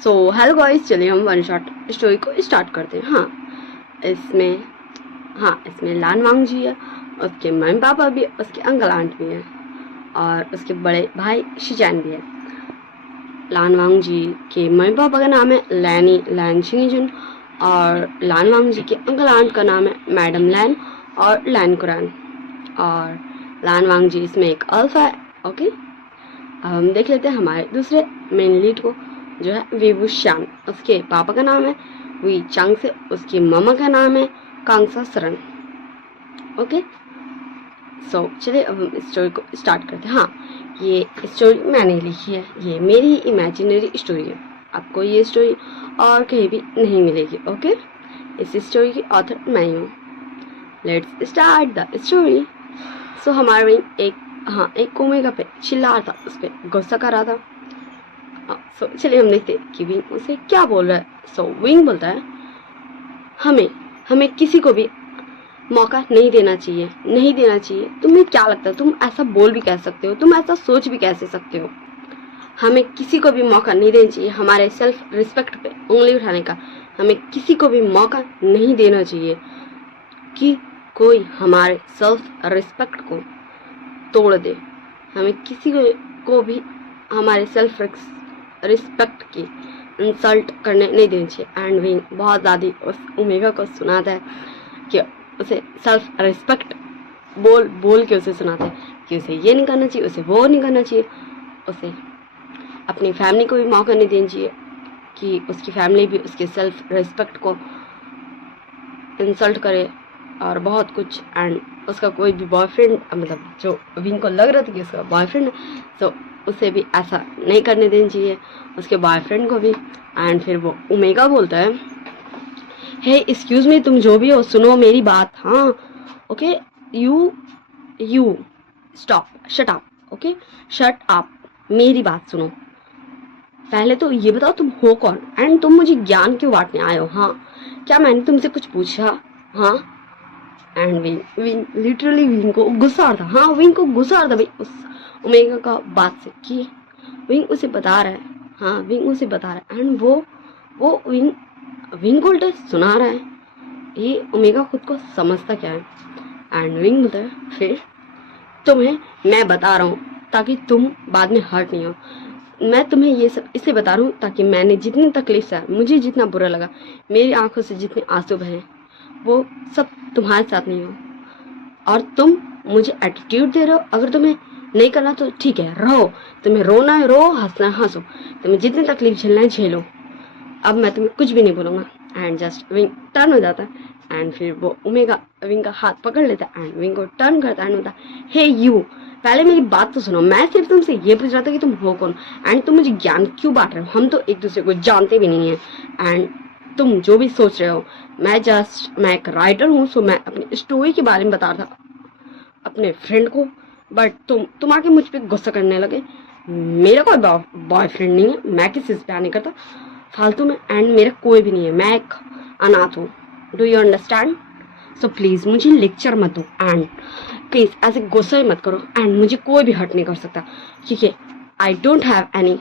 So hello guys, चलिए हम one shot story को स्टार्ट करते हैं। इसमें लान वांग जी है, उसके मम्मी पापा भी, उसके अंकल आंट भी है और उसके बड़े भाई शिचैन भी है। लान वांग जी के मम्मी पापा का नाम है लैन शिंगजुन और लान वांग जी के अंकल आंट का नाम है मैडम लैन और लैन कुरान। और लान वांग जी इसमें एक अल्फा है। ओके, अब हम देख लेते हैं हमारे दूसरे मेन लीड को, जो है वीवू श्याम। उसके पापा का नाम है वी चांग से, उसकी मम्मा का नाम है कांगसा सरन। ओके, सो चलिए अब हम स्टोरी को स्टार्ट करते हैं। हाँ, ये स्टोरी मैंने लिखी है, ये मेरी इमेजिनरी स्टोरी है। आपको ये स्टोरी और कहीं भी नहीं मिलेगी। ओके, इस स्टोरी की ऑथर मैं ही हूँ। Let's start the story. So हमारा एक ओमेगा पे चिल्ला रहा था, उस पर गुस्सा कर रहा था। सो चलिए हम देखते हैं कि विंग उसे क्या बोल रहा है। सो विंग बोलता है, हमें हमें किसी को भी मौका नहीं देना चाहिए। तुम्हें क्या लगता है, तुम ऐसा बोल भी कह सकते हो, तुम ऐसा सोच भी कैसे सकते हो। हमें किसी को भी मौका नहीं देना चाहिए हमारे सेल्फ रिस्पेक्ट पे उंगली उठाने का। हमें किसी को भी मौका नहीं देना चाहिए कि कोई हमारे सेल्फ रिस्पेक्ट को तोड़ दे। हमें किसी को भी हमारे सेल्फ रिस्पेक्ट की इंसल्ट करने नहीं देनी चाहिए। एंड विंग बहुत ज़्यादा उस ओमेगा को सुनाता है कि उसे सेल्फ रिस्पेक्ट बोल बोल के उसे सुनाता है कि उसे ये नहीं करना चाहिए, उसे वो नहीं करना चाहिए, उसे अपनी फैमिली को भी मौका नहीं देना चाहिए कि उसकी फैमिली भी उसके सेल्फ रिस्पेक्ट को इंसल्ट करे और बहुत कुछ। एंड उसका कोई भी बॉयफ्रेंड, मतलब जो विंग को लग रहा था कि उसका बॉयफ्रेंड है, तो उसे भी ऐसा नहीं करने देना चाहिए, उसके बॉयफ्रेंड को भी। एंड फिर वो ओमेगा बोलता है, हे एक्सक्यूज मी, तुम जो भी हो सुनो मेरी बात। हाँ, okay, you stop, shut up. Okay, shut up, मेरी बात सुनो। पहले तो ये बताओ तुम हो कौन एंड तुम मुझे ज्ञान क्यों बांटने आए हो। हाँ, क्या मैंने तुमसे कुछ पूछा? हाँ। एंड विंग लिटरली विंग को गुस्सा आ रहा था। हाँ, विंग को गुस्सा आ रहा था भाई उस ओमेगा का बात से कि विंग उसे बता रहा है। हाँ, विंग उसे बता रहा है एंड वो विंग को उल्टा सुना रहा है। ये ओमेगा खुद को समझता क्या है। एंड विंग बोलता है, फिर तुम्हें मैं बता रहा हूँ ताकि तुम बाद में हर्ट नहीं हो। मैं तुम्हें ये सब इसलिए बता रहा हूँ ताकि मैंने जितनी तकलीफ से, मुझे जितना बुरा लगा, मेरी आंखों से जितने आंसू बहे, वो सब तुम्हारे साथ नहीं हो। और तुम मुझे एटीट्यूड दे रहे हो। अगर तुम्हें नहीं करना तो ठीक है, रहो, तुम्हें रोना है रो, हंसना है हंसो, तुम्हें जितनी तकलीफ झेलना है झेलो, अब मैं तुम्हें कुछ भी नहीं बोलूँगा। एंड जस्ट विंग टर्न हो जाता है एंड फिर वो ओमेगा विंग का हाथ पकड़ लेता है एंड विंग को टर्न करता है एंड बोलता है, हे यू, पहले मेरी बात तो सुनो। मैं सिर्फ तुमसे ये पूछ रहा था कि तुम हो कौन एंड तुम मुझे ज्ञान क्यों बांट रहे हो। हम तो एक दूसरे को जानते भी नहीं है एंड तुम जो भी सोच रहे हो, मैं एक राइटर हूँ, सो मैं अपनी स्टोरी के बारे में बता रहा था अपने फ्रेंड को। बट तुम आके मुझ पे गुस्सा करने लगे। मेरा कोई बॉयफ्रेंड नहीं है, मैं किसी से प्यार नहीं करता फालतू में, एंड मेरा कोई भी नहीं है, मैं एक अनाथ हूँ। Do you understand? So please मुझे लेक्चर मत दो एंड प्लीज़ ऐसे गुस्सा ही मत करो एंड मुझे कोई भी हर्ट नहीं कर सकता क्योंकि I don't have any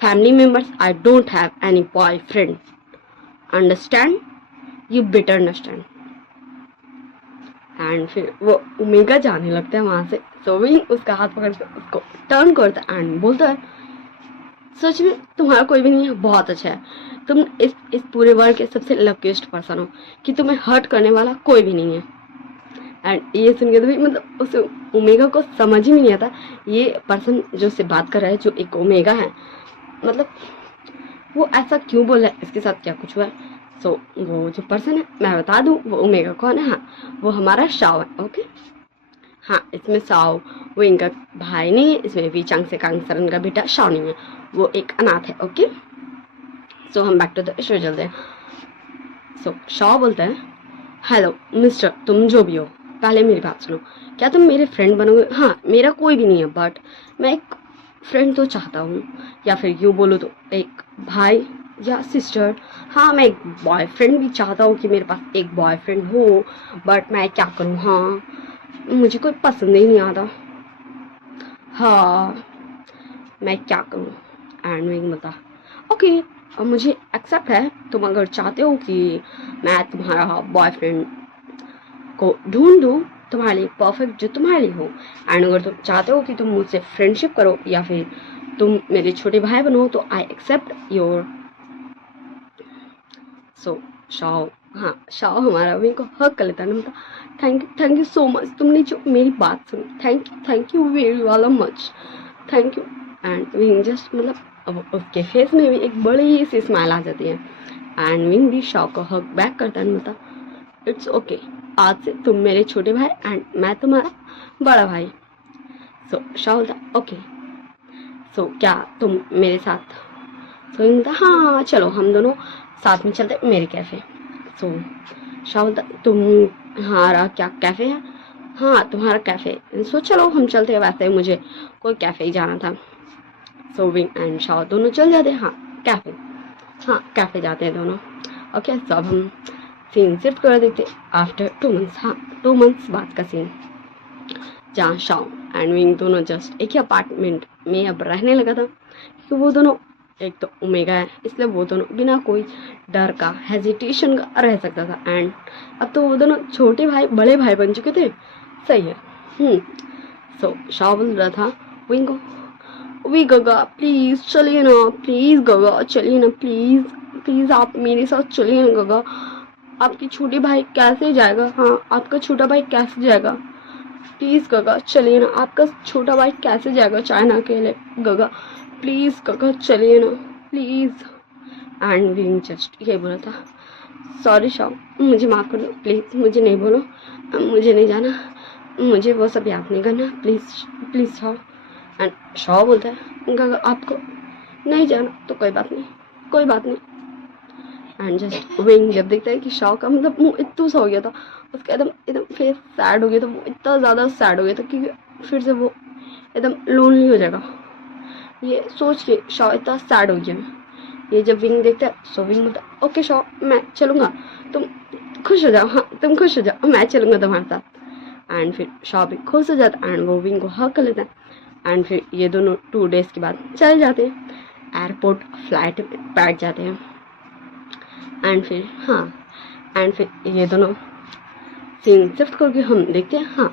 family members, I don't have any boyfriend. Understand? You better understand. And फिर वो ओमेगा जाने लगता है वहाँ से। सो विंग उसका हाथ पकड़ के उसको टर्न करता है एंड बोलता है, सच में तुम्हारा कोई भी नहीं है, बहुत अच्छा है, तुम इस पूरे वर्ल्ड के सबसे लकीस्ट पर्सन हो कि तुम्हें हर्ट करने वाला कोई भी नहीं है। एंड ये सुन के तो भी मतलब उस ओमेगा को समझ ही नहीं आता ये पर्सन जो उससे बात कर रहा है, जो एक ओमेगा है, मतलब वो ऐसा क्यों बोल रहा है, इसके साथ क्या कुछ हुआ है। सो वो जो पर्सन है, मैं बता दूं वो ओमेगा कौन है। हाँ, वो हमारा शाओ है। ओके, हाँ, इसमें साओ वो इनका भाई नहीं है, इसमें वीचांग से कांग सरन का बेटा शाओ नहीं है, वो एक अनाथ है। ओके, सो हम बैक टू द स्टोरी चलते हैं। सो शाओ बोलता है, हेलो मिस्टर, तुम जो भी हो, पहले मेरी बात सुनो। क्या तुम मेरे फ्रेंड बनोगे? हाँ, मेरा कोई भी नहीं है, बट मैं एक फ्रेंड तो चाहता हूँ, या फिर यूँ बोलो तो एक भाई या सिस्टर। हाँ, मैं एक बॉयफ्रेंड भी चाहता हूँ कि मेरे पास एक बॉयफ्रेंड हो, बट मैं क्या करूँ। हाँ, मुझे कोई पसंद ही नहीं आता। हाँ, मैं क्या करूँ। एंड विंग बता, ओके, अब मुझे एक्सेप्ट है, तुम अगर चाहते हो कि मैं तुम्हारा बॉयफ्रेंड को ढूंढ दूँ तुम्हारे लिए परफेक्ट जो तुम्हारे लिए हो, एंड अगर तुम चाहते हो कि तुम मुझसे फ्रेंडशिप करो या फिर तुम मेरे छोटे भाई बनो, तो I accept your. So Shao, हाँ शाओ हमारा विंग को हक कर लेता है ना, थैंक यू सो मच, तुमने जो मेरी बात सुनी, थैंक यू वेरी वाला much, thank you. And wing just मतलब अब उसके फेस में भी एक बड़ी सी स्माइल आ जाती है, एंड विंग भी शाओ को हक बैक करता है, मतलब इट्स ओके, आज से तुम मेरे छोटे भाई एंड मैं तुम्हारा बड़ा भाई। सो शाओ बोलता ओके, सो क्या तुम मेरे साथ, सो विंग बोलता हाँ चलो हम दोनों साथ में चलते मेरे कैफ़े। सो शाह बोलता तुम्हारा क्या कैफ़े है, हाँ तुम्हारा कैफ़े, सो चलो हम चलते हैं, वैसे मुझे कोई कैफ़े ही जाना था। सो विंग एंड शाह दोनों चल जाते हैं, हाँ कैफ़े जाते हैं दोनों। ओके, सो अब हम सीन शिफ्ट कर देते आफ्टर 2 मंथ्स, हाँ 2 मंथ्स बाद का सीन, जहाँ शाह एंड विंग दोनों जस्ट एक ही अपार्टमेंट में अब रहने लगा था, क्योंकि वो दोनों एक तो ओमेगा है, इसलिए वो दोनों बिना कोई डर का हेजिटेशन का रह सकता था, एंड अब तो वो दोनों छोटे भाई बड़े भाई बन चुके थे, सही है। सो शाह बोल रहा था विंग को, वी गगा प्लीज़ चलिए ना, प्लीज़ गगा चलिए ना, प्लीज़ आप मेरे साथ चलिए ना गगा, आपकी छोटी भाई कैसे जाएगा, हाँ आपका छोटा भाई कैसे जाएगा, प्लीज़ गगा चलिए ना, आपका छोटा भाई कैसे जाएगा चाइना के लिए, गगा प्लीज़ गगा चलिए ना प्लीज़। एंड विंग जस्ट ये बोला था सॉरी शाओ मुझे माफ़ कर दो प्लीज़, मुझे नहीं बोलो, मुझे नहीं जाना, मुझे वो सब याद नहीं करना, प्लीज़ शाओ। एंड शाओ बोलता है गगा आपको नहीं जाना तो कोई बात नहीं। एंड जस्ट विंग जब देखता है कि शाओ का मतलब मुँह इतना सा हो गया था, उसका एकदम फेस सैड हो गया था, वो इतना ज़्यादा सैड हो गया था कि फिर से वो एकदम लोनली हो जाएगा, ये सोच के शाओ इतना सैड हो गया। ये जब विंग देखता है, सो विंग बोलता ओके शाओ मैं चलूँगा, तुम खुश हो जाओ, हाँ तुम खुश हो जाओ, मैं चलूँगा तुम्हारे साथ। एंड फिर शाओ भी खुश हो जाता है, एंड वो विंग को हक कर लेता है, एंड फिर ये दोनों 2 डेज़ के बाद चले जाते हैं, एयरपोर्ट फ्लाइट में बैठ जाते हैं। एंड फिर ये दोनों सीन शिफ्ट करके हम देखते हैं, हाँ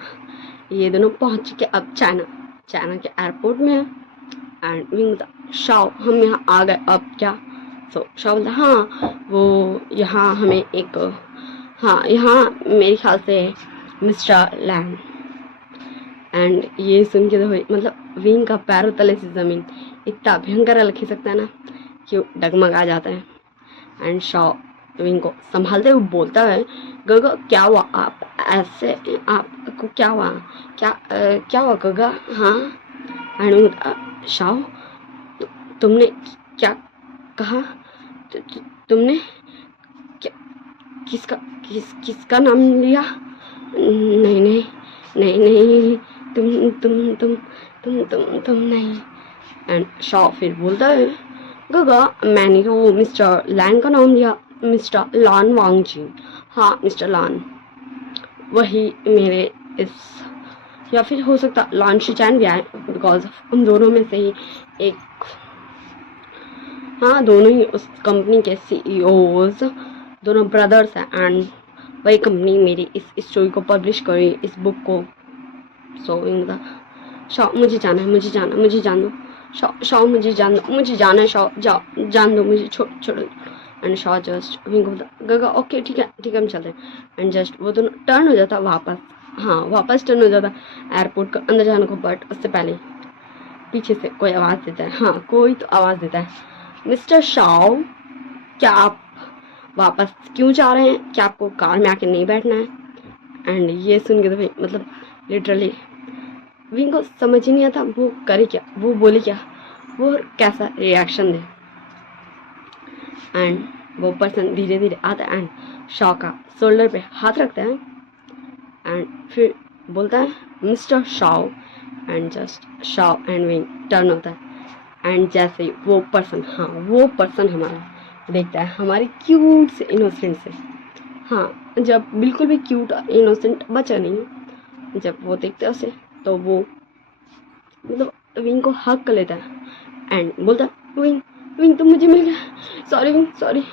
ये दोनों पहुँच चुके अब चाइना के एयरपोर्ट में है। एंड विंग बोलता शाओ हम यहाँ आ गए अब क्या, सो शाओ बोलता हाँ वो यहाँ हमें एक, हाँ यहाँ मेरे ख्याल से मिस्टर लैंग। एंड ये सुन के तो भाई मतलब विंग का पैरों तले से ज़मीन इतना भयंकर लिख सकता है ना कि वो डगमगा जाता है। एंड शाओ विंग को संभालते हुए बोलता है गगा क्या हुआ, आप ऐसे आपको क्या हुआ, क्या हुआ गगा, हाँ। एंड शाओ तुमने क्या कहा, तुमने क्या किसका नाम लिया, नहीं तुम नहीं। एंड शॉ फिर बोलता है गगा मैंने तो मिस्टर लैन का नाम लिया, मिस्टर लॉन वांगजी, हाँ मिस्टर लॉन वही मेरे इस, या फिर हो सकता लॉन शिचैन भी आए, बिकॉज हम दोनों में से ही एक, हाँ दोनों ही उस कंपनी के CEOs दोनों ब्रदर्स हैं, एंड वही कंपनी मेरी इस स्टोरी को पब्लिश करी, इस बुक को। सो शॉ मुझे जाना है, मुझे जान दो शॉ मुझे जाना है शॉ जान दो मुझे, छोड़ो। एंड शॉ जस्ट विंग होता गगा ओके ठीक है हम चलते हैं। एंड जस्ट वो दोनों टर्न हो जाता वापस टर्न हो जाता एयरपोर्ट का अंदर जाने को, बट उससे पहले पीछे से कोई आवाज़ देता है, हाँ कोई तो आवाज़ देता है मिस्टर शाओ क्या आप वापस क्यों जा रहे हैं, क्या आपको कार में आके नहीं बैठना है। एंड ये सुन के तो भाई मतलब लिटरली विंग को समझ ही नहीं आता वो करे क्या, वो बोले क्या, वो कैसा रिएक्शन दे। एंड वो पर्सन धीरे धीरे आता है एंड शॉ का शोल्डर पे हाथ रखता है एंड फिर बोलता है mister Shao, and just Shao and wing turn होता है। एंड जैसे वो पर्सन हमारा देखता है हमारी क्यूट से इनोसेंट से, हाँ जब बिल्कुल भी क्यूट और इनोसेंट बचा नहीं, जब वो देखता है उसे तो वो मतलब विंग को हक कर लेता है एंड बोलता है विंग विंग तुम मुझे मिल गया, सॉरी विंग, सॉरी,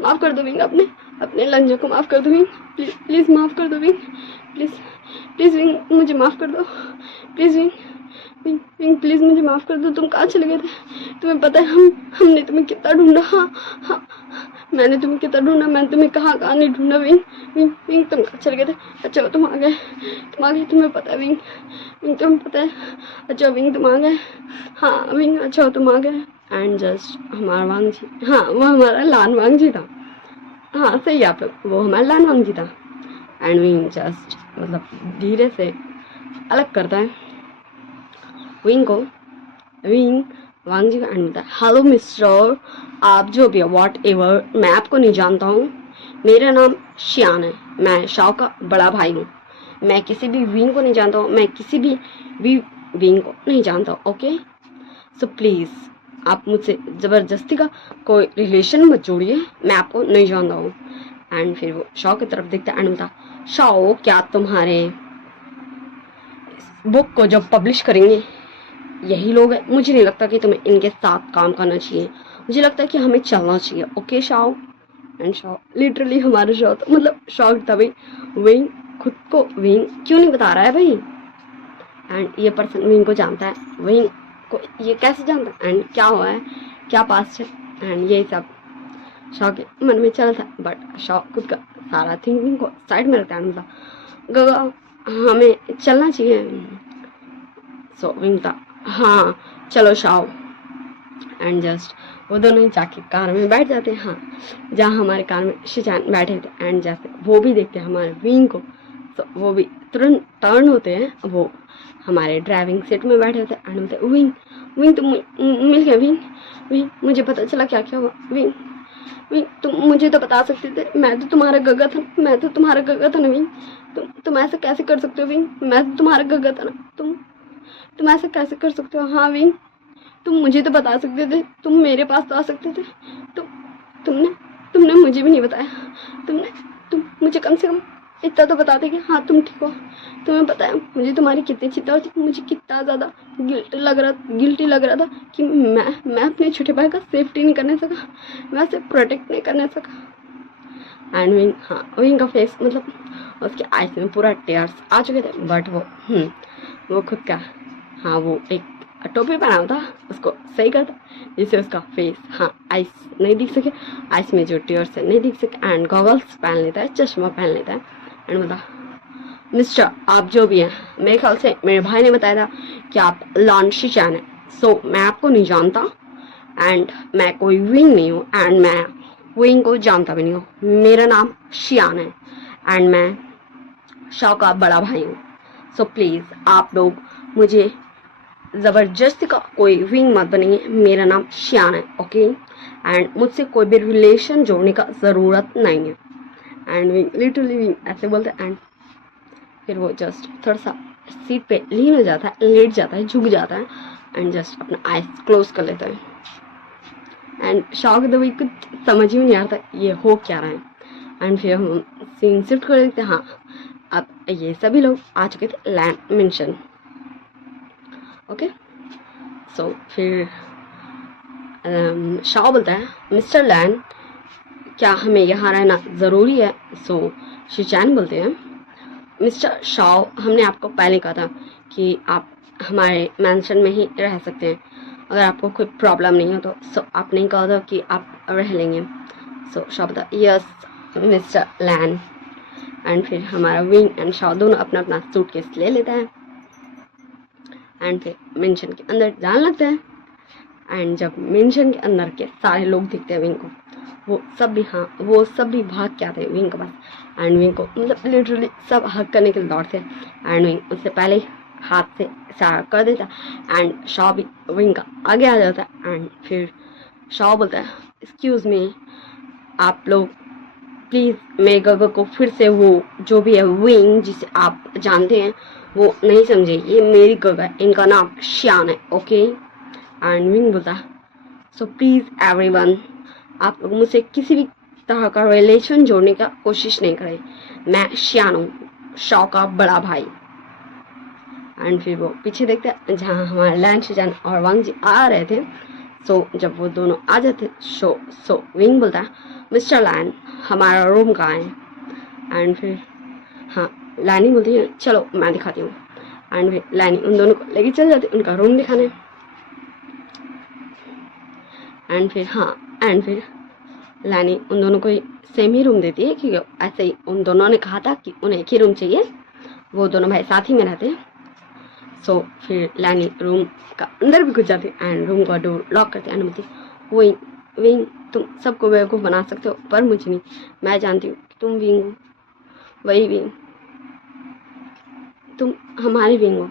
माफ़ कर दो विंग, अपने लंजो को माफ़ कर दो विंग, प्लीज़ प्लीज़ माफ़ कर दो विंग, प्लीज़ प्लीज़ विंग मुझे माफ़ कर दो, please wing, wing wing please मुझे माफ़ कर दो। तुम कहाँ चले गए थे? तुम्हें पता है हमने तुम्हें कितना ढूंढा। हाँ हाँ, मैंने तुम्हें कितना ढूंढा, मैंने तुम्हें कहाँ कहाँ नहीं ढूंढा विंग, विंग विंग तुम कहाँ चले गए थे? अच्छा तुम आ गए, तुम्हें पता है विंग, विंग तुम्हें पता है, अच्छा विंग तुम आ गए, हाँ विंग अच्छा तुम आ गए। एंड जस्ट हमारा वांग जी, हाँ वो हमारा लान वांग जी था, हाँ सही है आप लोग, वो हमारा लान वांग जी था। एंड विंग जस्ट मतलब धीरे से अलग करता है विंग को, विंग वांग जी का एंड बोलता है, हेलो मिस्टर, आप जो भी है वॉट एवर, मैं आपको नहीं जानता हूँ, मेरा नाम शियान है, मैं शाओ का बड़ा भाई हूँ, मैं किसी भी विंग को नहीं जानता हूँ, मैं किसी भी विंग को नहीं जानता हूँ, ओके। सो प्लीज़ आप मुझसे ज़बरदस्ती का कोई रिलेशन मत जोड़िए, मैं आपको नहीं जानता हूँ। एंड फिर वो शाओ की तरफ देखता है एंड बोलता, शाओ क्या तुम्हारे बुक को जब पब्लिश करेंगे यही लोग हैं? मुझे नहीं लगता कि तुम्हें इनके साथ काम करना चाहिए, मुझे लगता है कि हमें चलना चाहिए, okay Shao. And Shao literally हमारा शाओ तो मतलब शॉक था भाई, विंग खुद को विंग क्यों नहीं बता रहा है भाई। एंड ये पर्सन विंग को जानता है, विंग को ये कैसे जानता है एंड क्या हुआ है, क्या पास है, एंड यही सब शॉ के मन में चल था। बट शॉ खुद का सारा थिंकिंग को साइड में रखता है, मतलब गगा हमें चलना चाहिए। सो विंग था, हाँ चलो शाओ। एंड जस्ट वो दोनों ही जाके कार में बैठ जाते हैं, हाँ जहाँ हमारे कार में शिचान बैठे थे। एंड जैसे वो भी देखते हैं हमारे विंग को, तो वो भी तुरंत टर्न होते हैं, वो हमारे ड्राइविंग सीट में बैठे होते हैं एंड बोलते विंग, विंग तुम मिल गया विंग, विंग मुझे पता चला क्या क्या हुआ, विंग विंग तुम मुझे तो बता सकते थे, मैं तो तुम्हारा गगा था, मैं तो तुम्हारा गगा था ना विंग, तुम ऐसे कैसे कर सकते हो विंग, मैं तो तुम्हारा गगा था ना, तुम ऐसे कैसे कर सकते हो। हाँ विंग तुम मुझे तो बता सकते थे, तुम मेरे पास तो आ सकते थे, तुम तुमने तुमने मुझे भी नहीं बताया, तुम मुझे कम से कम इतना तो बताते कि हाँ तुम ठीक हो। तुम्हें पता है मुझे तुम्हारी कितनी चिंता होती, मुझे कितना ज़्यादा गिल्टी लग रहा था कि मैं अपने छोटे भाई का सेफ्टी नहीं करने सका, मैं उसे प्रोटेक्ट नहीं करने सका। एंड विंग, हाँ विंग का फेस मतलब उसके आइज में पूरा टेयर्स आ चुके थे, बट वो खुद का, हाँ वो एक टोपी पहना हुआ था उसको सही करता जिससे उसका फेस, हाँ आइस नहीं दिख सके, आइस में जो टीयर्स है नहीं दिख सके। एंड गॉगल्स पहन लेता है, चश्मा पहन लेता है एंड बोला, मिस्टर आप जो भी हैं, मेरे ख्याल से मेरे भाई ने बताया था कि आप लान शिचान है, सो मैं आपको नहीं जानता एंड मैं कोई विंग नहीं हूँ एंड मैं विंग को जानता भी नहीं हूँ, मेरा नाम शियान है एंड मैं शाओ का बड़ा भाई हूँ। सो प्लीज़ आप लोग मुझे ज़बरदस्ती का कोई विंग मत बनिए, मेरा नाम शियान है, ओके। एंड मुझसे कोई भी रिलेशन जोड़ने का ज़रूरत नहीं है। एंड विंग लिटरली विंग ऐसे बोलते हैं एंड फिर वो जस्ट थोड़ा सा सीट पे लीन हो जाता है, लेट जाता है, झुक जाता है एंड जस्ट अपना आइज क्लोज कर लेता है। एंड शॉक तो भाई कुछ समझ ही नहीं आता ये हो क्या रहा है। एंड फिर हम सीन शिफ्ट कर देते हैं, हाँ अब ये सभी लोग आ चुके थे लैंड मेंशन, ओके। सो फिर शाओ बोलता है, मिस्टर लैन क्या हमें यहाँ रहना ज़रूरी है। सो शिचैन बोलते हैं, मिस्टर शाओ हमने आपको पहले कहा था कि आप हमारे मैंशन में ही रह सकते हैं, अगर आपको कोई प्रॉब्लम नहीं हो तो। सो आप नहीं कहा था कि आप रह लेंगे। सो शाओ बोलता है, यस मिस्टर लैन। एंड फिर हमारा विंग एंड शाओ दोनों अपना अपना सूटकेस ले लेता है एंड फिर मेंशन के अंदर जाने लगता है। एंड जब मेंशन के अंदर के सारे लोग दिखते हैं विंग को, वो सब भी भाग के आते हैं विंग के पास एंड विंग को मतलब लिटरली सब हक करने के लिए दौड़ते हैं एंड विंग उससे पहले ही हाथ से इशारा कर देता एंड शॉ भी विंग का आगे आ जाता है। एंड फिर शॉ बोलता है, एक्सक्यूज़ मी आप लोग प्लीज़ मेरे गगर को फिर से वो जो भी है विंग जिसे आप जानते हैं वो नहीं समझे, ये मेरी गगर, इनका नाम शियान है, ओके। एंड विंग बोलता, सो प्लीज़ एवरीवन आप लोग मुझसे किसी भी तरह का रिलेशन जोड़ने का कोशिश नहीं करें, मैं शियान हूँ, शॉ का बड़ा भाई। एंड फिर वो पीछे देखते हैं जहाँ हमारे लैन शिजान और वांग जी आ रहे थे। सो जब वो दोनों आ जाते सो विंग बोलता है मिस्टर लैन हमारा रूम कहाँ है। एंड फिर हाँ लैनी बोलती है चलो मैं दिखाती हूँ। एंड फिर लैनी उन दोनों को लेके चल जाती उनका रूम दिखाने। एंड फिर लैनी उन दोनों को सेम ही रूम देती है क्योंकि ऐसे ही उन दोनों ने कहा था कि उन्हें एक ही रूम चाहिए, वो दोनों भाई साथ ही में रहते हैं। सो फिर लैनी रूम का अंदर भी घुस जाती एंड रूम का डोर लॉक करती एंड बोलती विंग विंग तुम सबको बेवकूफ़ बना सकते हो पर मुझे नहीं, मैं जानती हूँ कि तुम विंग हो, वही विंग, तुम हमारी विंग हो।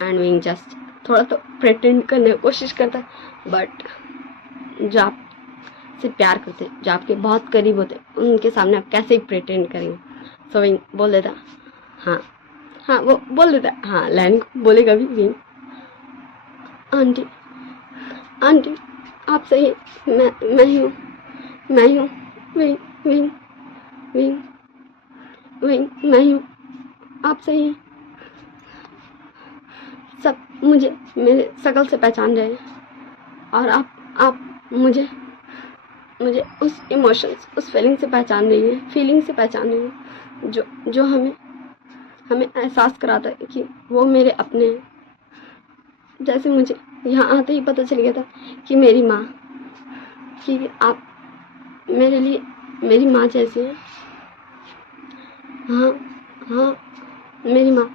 एंड विंग जस्ट थोड़ा तो प्रेटेंड करने की कोशिश करता है बट जो आप से प्यार करते हैं, जो आपके बहुत करीब होते हैं, उनके सामने आप कैसे ही प्रेटेंड करेंगे। सो विंग बोल देता हाँ वो बोल देता हाँ लैनी को बोलेगा भी विंग आंटी आंटी आप सही, मैं ही हूँ विंग विंग विंग विंग मैं ही हूँ, आप सही हैं, सब मुझे मेरे शकल से पहचान रहे हैं और आप मुझे उस इमोशंस उस फीलिंग से पहचान रही है जो हमें एहसास कराता है कि वो मेरे अपने हैं। जैसे मुझे यहाँ आते ही पता चल गया था कि मेरी माँ, कि आप मेरे लिए मेरी माँ जैसी हैं। हाँ मेरी माँ,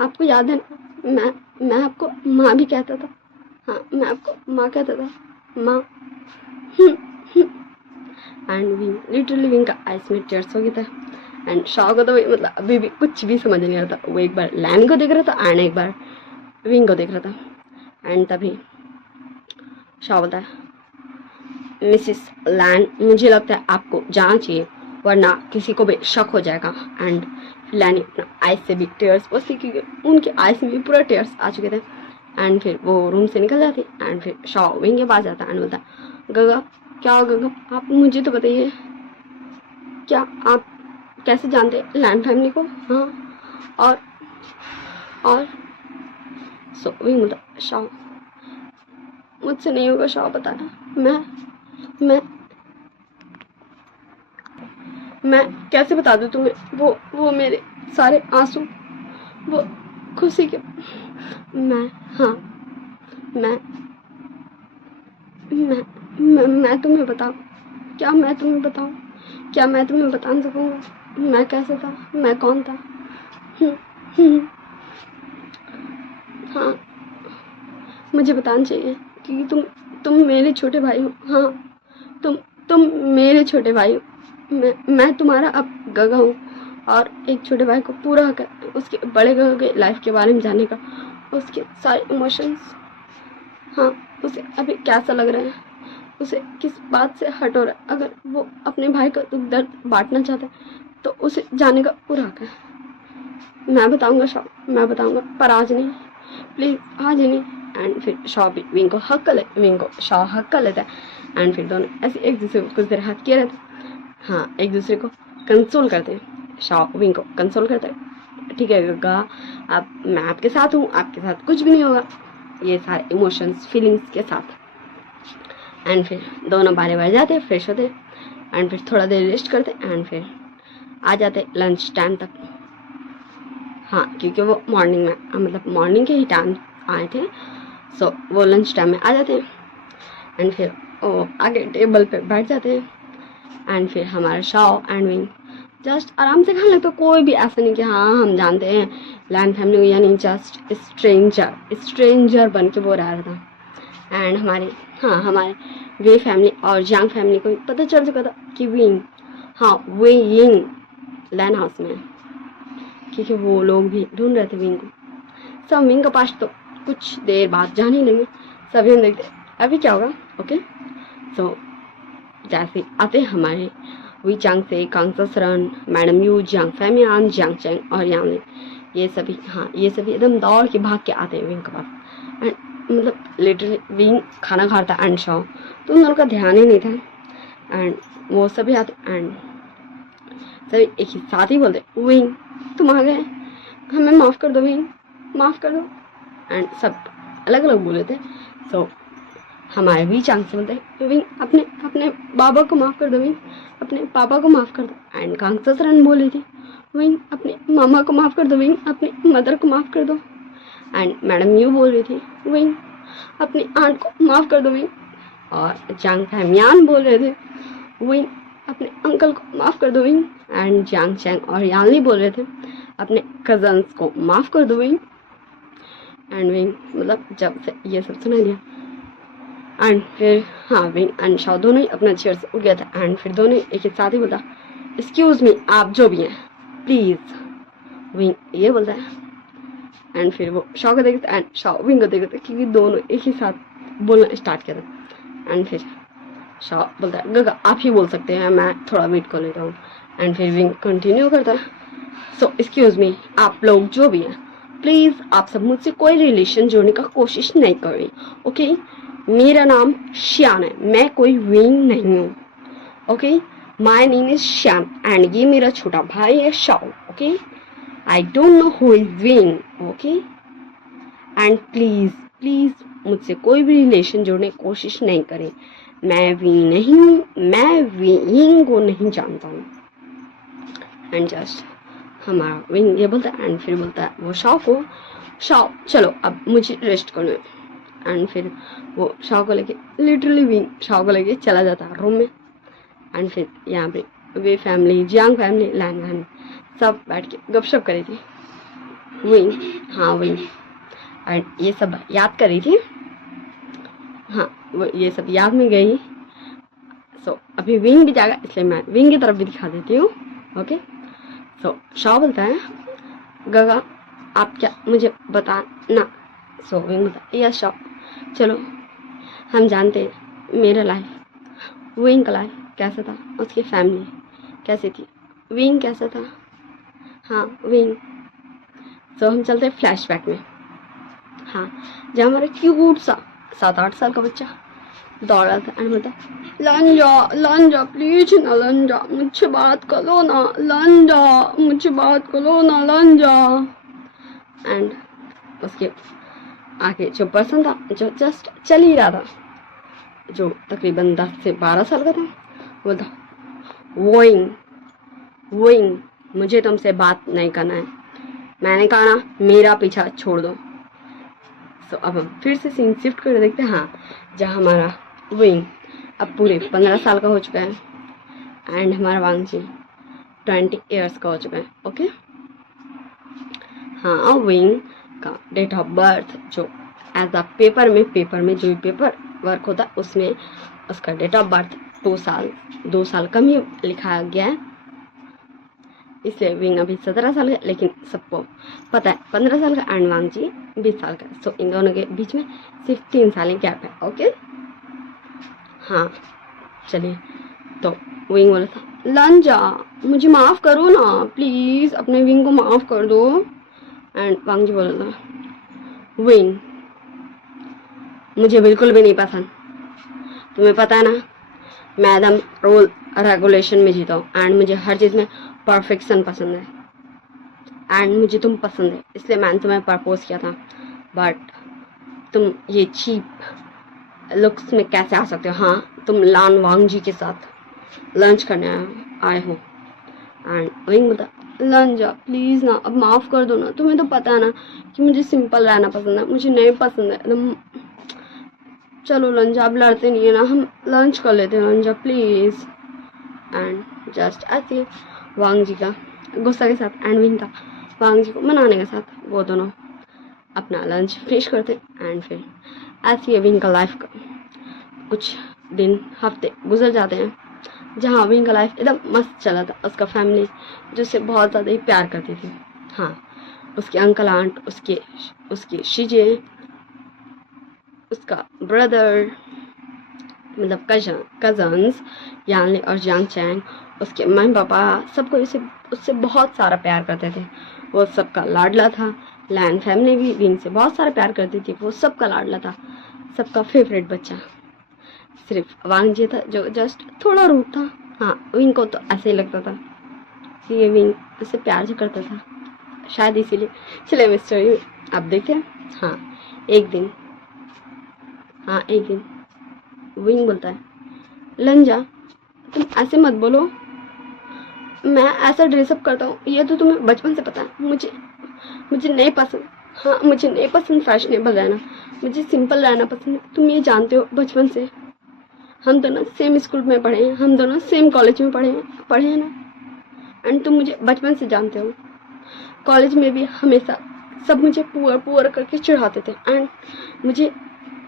आपको याद है ना मैं आपको माँ भी कहता था, हाँ मैं आपको माँ कहता था, माँ। एंड विंग लिटरली विंग का आइस में टीयर्स हो गया था। एंड शॉ को तो मतलब अभी भी कुछ भी समझ नहीं आ रहा था, वो एक बार लैन को देख रहा था एंड एक बार विंग को देख रहा था। एंड तभी शॉ बोलता है मिसिस लैन मुझे लगता है आपको जाना चाहिए वरना किसी को भी शक हो जाएगा। एंड लैनी अपना आइस से भी टीयर्स पोछती क्योंकि उनके आइस में भी पूरा टीयर्स आ चुके थे। एंड फिर वो रूम से निकल जाती एंड फिर शॉ विंग के पास जाता एंड बोलता गगा क्या गगा आप मुझे तो बताइए, क्या आप कैसे जानते हैं लैन फैमिली को। हाँ और सो विंग बोलता शॉ मुझसे नहीं होगा शॉ बताया, मैं कैसे बता दूँ तुम्हें वो मेरे सारे आंसू, वो खुशी के, मैं तुम्हें बताऊँ, क्या मैं तुम्हें बताऊँ, क्या मैं तुम्हें बता सकूँगा मैं कैसे था, मैं कौन था। हाँ मुझे बताना चाहिए क्योंकि तुम मेरे छोटे भाई हो। हाँ तुम मेरे छोटे भाई हो, मैं तुम्हारा अब गगा हूँ और एक छोटे भाई को पूरा हक है उसके बड़े गगा के लाइफ के बारे में जानने का, उसके सारे इमोशंस। हाँ उसे अभी कैसा लग रहा है, उसे किस बात से हर्ट हो रहा है, अगर वो अपने भाई का दुख दर्द बांटना चाहता है तो उसे जानने का पूरा हक है। मैं बताऊँगा शॉ, मैं बताऊँगा पर आज नहीं, प्लीज़ आज नहीं। एंड फिर शॉ भी विंग को शॉ हक कर लेता है। एंड फिर दोनों ऐसे एक दूसरे को कुछ देर हक किए रहते, हाँ एक दूसरे को कंसोल करते हैं। शॉ विंग को कंसोल करता है, ठीक है गगा अब मैं आपके साथ हूँ, आपके साथ कुछ भी नहीं होगा, ये सारे इमोशंस फीलिंग्स के साथ। एंड फिर दोनों बारे बारे जाते फ्रेश होते एंड फिर थोड़ा देर रेस्ट करते एंड फिर आ जाते लंच टाइम तक। हाँ क्योंकि वो मॉर्निंग में मतलब मॉर्निंग के ही टाइम आए थे, सो वो लंच टाइम में आ जाते हैं। एंड फिर वो आगे टेबल पे बैठ जाते हैं एंड फिर हमारा शॉ एंड विंग जस्ट आराम से खाने लगता, कोई भी ऐसा नहीं कि हाँ हम जानते हैं लैन फैमिली को, यानी जस्ट स्ट्रेंजर बन के वो रह रहा था। एंड हमारे वे फैमिली और जांग फैमिली को भी पता चल चुका था कि विंग लैन हाउस में, क्योंकि वो लोग भी ढूंढ रहे थे विंग को। सब विंग के पास तो कुछ देर बाद जाने ही लेंगे, सभी हम देखते अभी क्या होगा। ओके सो जैसे आते हमारे वी चांग से कांगसरन मैडम यू जियांग फैमियान जियांग चैंग और यांग, ये सभी एकदम दौड़ के भाग के आते हैं विंग के पास। एंड मतलब लिटरली विंग खाना खा रहा था एंड शॉ तो उन लोगों का ध्यान ही नहीं था। एंड वो सभी आते एंड सभी एक ही साथ ही बोलते विंग तुम आ गए, हमें माफ़ कर दो विंग, माफ़ कर दो। एंड सब अलग अलग बोले थे। सो हमारे वी चांग से बोलते हैं विंग अपने अपने बाबा को माफ़ कर दो विंग, अपने पापा को माफ़ कर दो। एंड कांग ससरन बोली थी विंग अपने मामा को माफ़ कर दो विंग, अपनी मदर को माफ़ कर दो। एंड मैडम यू बोल रही थी विंग अपनी आंट को माफ़ कर दो विंग। और जांग फैमियान बोल रहे थे विंग अपने अंकल को माफ़ कर दो विंग। एंड जांग चैंग और यानली बोल रहे थे अपने कजन्स को माफ़ कर दो विंग। एंड विंग मतलब जब से ये सब सुना दिया एंड फिर हाँ विंग एंड शाओ दोनों ही अपना चेयर से उठ गया था। एंड फिर दोनों एक साथ ही बोला एक्सक्यूज मी आप जो भी हैं प्लीज़, विंग ये बोलता है। एंड फिर वो शाओ को देखते एंड शाओ विंग को देखते क्योंकि दोनों एक ही साथ बोलना स्टार्ट किया था। एंड फिर शाओ बोलता है गगा आप ही बोल सकते हैं, मैं थोड़ा वेट कर लेता हूँ। एंड फिर विंग कंटिन्यू करता है सो एक्सक्यूज मी आप लोग जो भी हैं प्लीज़ आप सब मुझसे कोई रिलेशन जोड़ने का कोशिश नहीं करें ओके। मेरा नाम श्यान है, मैं कोई विंग नहीं हूँ okay. My name is Xian and ये मेरा छोटा भाई है Shao okay. I don't know who is Wing okay. And please please मुझसे कोई भी रिलेशन जोड़ने की कोशिश नहीं करें, मैं विंग नहीं हूँ, मैं विंग को नहीं जानता हूँ। एंड जस्ट हमारा विंग ये बोलता है एंड फिर बोलता है वो शाओ को शाओ चलो अब मुझे रेस्ट करना है। एंड फिर वो शाओ को लेके लिटरली विंग शाओ को लेके चला जाता है रूम में। एंड फिर यहाँ पे वे फैमिली जियांग फैमिली लैन फैमिली सब बैठ के गपशप करी थी। विंग हाँ विंग एंड ये सब याद करी थी, हाँ वो ये सब याद में गई। सो अभी विंग भी जाएगा इसलिए मैं विंग की तरफ भी दिखा देती हूँ ओके। सो शाओ बोलता है गगा आप क्या मुझे बताना। सो विंग बोलता है यस शाओ चलो हम जानते हैं मेरा लाइफ विंग का लाइफ कैसा था, उसकी फैमिली कैसी थी, विंग कैसा था हाँ विंग। सो हम चलते हैं फ्लैशबैक में। हाँ जब हमारा क्यूट सा 7-8 साल का बच्चा दौड़ रहा था एंड बोलता लंजा प्लीज ना लंजा मुझसे बात करो ना लंजा मुझसे बात करो ना लंजा। एंड उसके आगे जो पर्सन था जो जस्ट चल ही रहा था जो तकरीबन 10 से 12 साल का था वो था वोइंग वोइंग मुझे तुमसे बात नहीं करना है, मैंने कहा ना मेरा पीछा छोड़ दो। सो अब हम फिर से सीन शिफ्ट कर देखते हैं हाँ जहाँ हमारा विंग अब पूरे 15 साल का हो चुका है एंड हमारा वांग जी 20 ईयर्स का हो चुका है ओके। हाँ विंग का डेट ऑफ बर्थ जो एज अ पेपर में जो भी पेपर वर्क होता है उसमें उसका डेट ऑफ बर्थ 2 साल कम ही लिखा गया है, इसलिए विंग अभी 17 साल का लेकिन सबको पता है 15 साल का एंड वांग जी 20 साल का। सो इन दोनों के बीच में सिर्फ 3 साल ही गैप है ओके। हाँ चलिए तो विंग बोला था लंजा मुझे माफ़ करो ना प्लीज़ अपने विंग को माफ़ कर दो। एंड वांग जी बोला था विंग मुझे बिल्कुल भी नहीं पसंद, तुम्हें पता है ना मैं एकदम रूल रेगुलेशन में जीता हूँ एंड मुझे हर चीज़ में परफेक्शन पसंद है एंड मुझे तुम पसंद है इसलिए मैंने तुम्हें प्रपोज किया था। बट तुम ये चीप लुक्स में कैसे आ सकते हो, हाँ तुम लान वांग जी के साथ लंच करने आए हो। एंड विंग बोलता लंजा प्लीज़ ना अब माफ़ कर दो ना, तुम्हें तो पता है ना कि मुझे सिंपल रहना पसंद है, मुझे नहीं पसंद है एकदम। चलो लंजा अब लड़ते नहीं है ना, हम लंच कर लेते हैं लंजा प्लीज़। एंड जस्ट ऐसे वांग जी का गुस्सा के साथ एंड विंग का वांग जी को मनाने के साथ वो दोनों अपना लंच फिनिश करते। एंड फिर ऐसे विंग का लाइफ का कुछ दिन हफ्ते गुजर जाते हैं जहाँ विंग का लाइफ एकदम मस्त चला था। उसका फैमिली जो उसे बहुत ज़्यादा ही प्यार करती थी, हाँ उसके अंकल आंट उसके शीजे उसका ब्रदर मतलब कजन्स यानले और जियांग चैंग उसके मम्मी पापा सबको उससे बहुत सारा प्यार करते थे, वो सबका लाडला था। लैन फैमिली भी विंग से बहुत सारा प्यार करती थी, वो सबका लाडला था, सबका फेवरेट बच्चा। सिर्फ वांग जी था जो जस्ट थोड़ा रूड था। हाँ विंग को तो ऐसे ही लगता था कि ये विंग उससे प्यार जो करता था शायद इसीलिए। चलिए मैं स्टोरी आप देखते हैं। हाँ एक दिन विंग बोलता है, लंजा तुम ऐसे मत बोलो, मैं ऐसा ड्रेसअप करता हूँ ये तो तुम्हें बचपन से पता है। मुझे नहीं पसंद, हाँ मुझे नहीं पसंद फैशनेबल रहना, मुझे सिंपल रहना पसंद है। तुम ये जानते हो बचपन से, हम दोनों सेम स्कूल में पढ़े हैं, हम दोनों सेम कॉलेज में पढ़े हैं ना। एंड तुम मुझे बचपन से जानते हो, कॉलेज में भी हमेशा सब मुझे पुअर करके चिढ़ाते थे एंड मुझे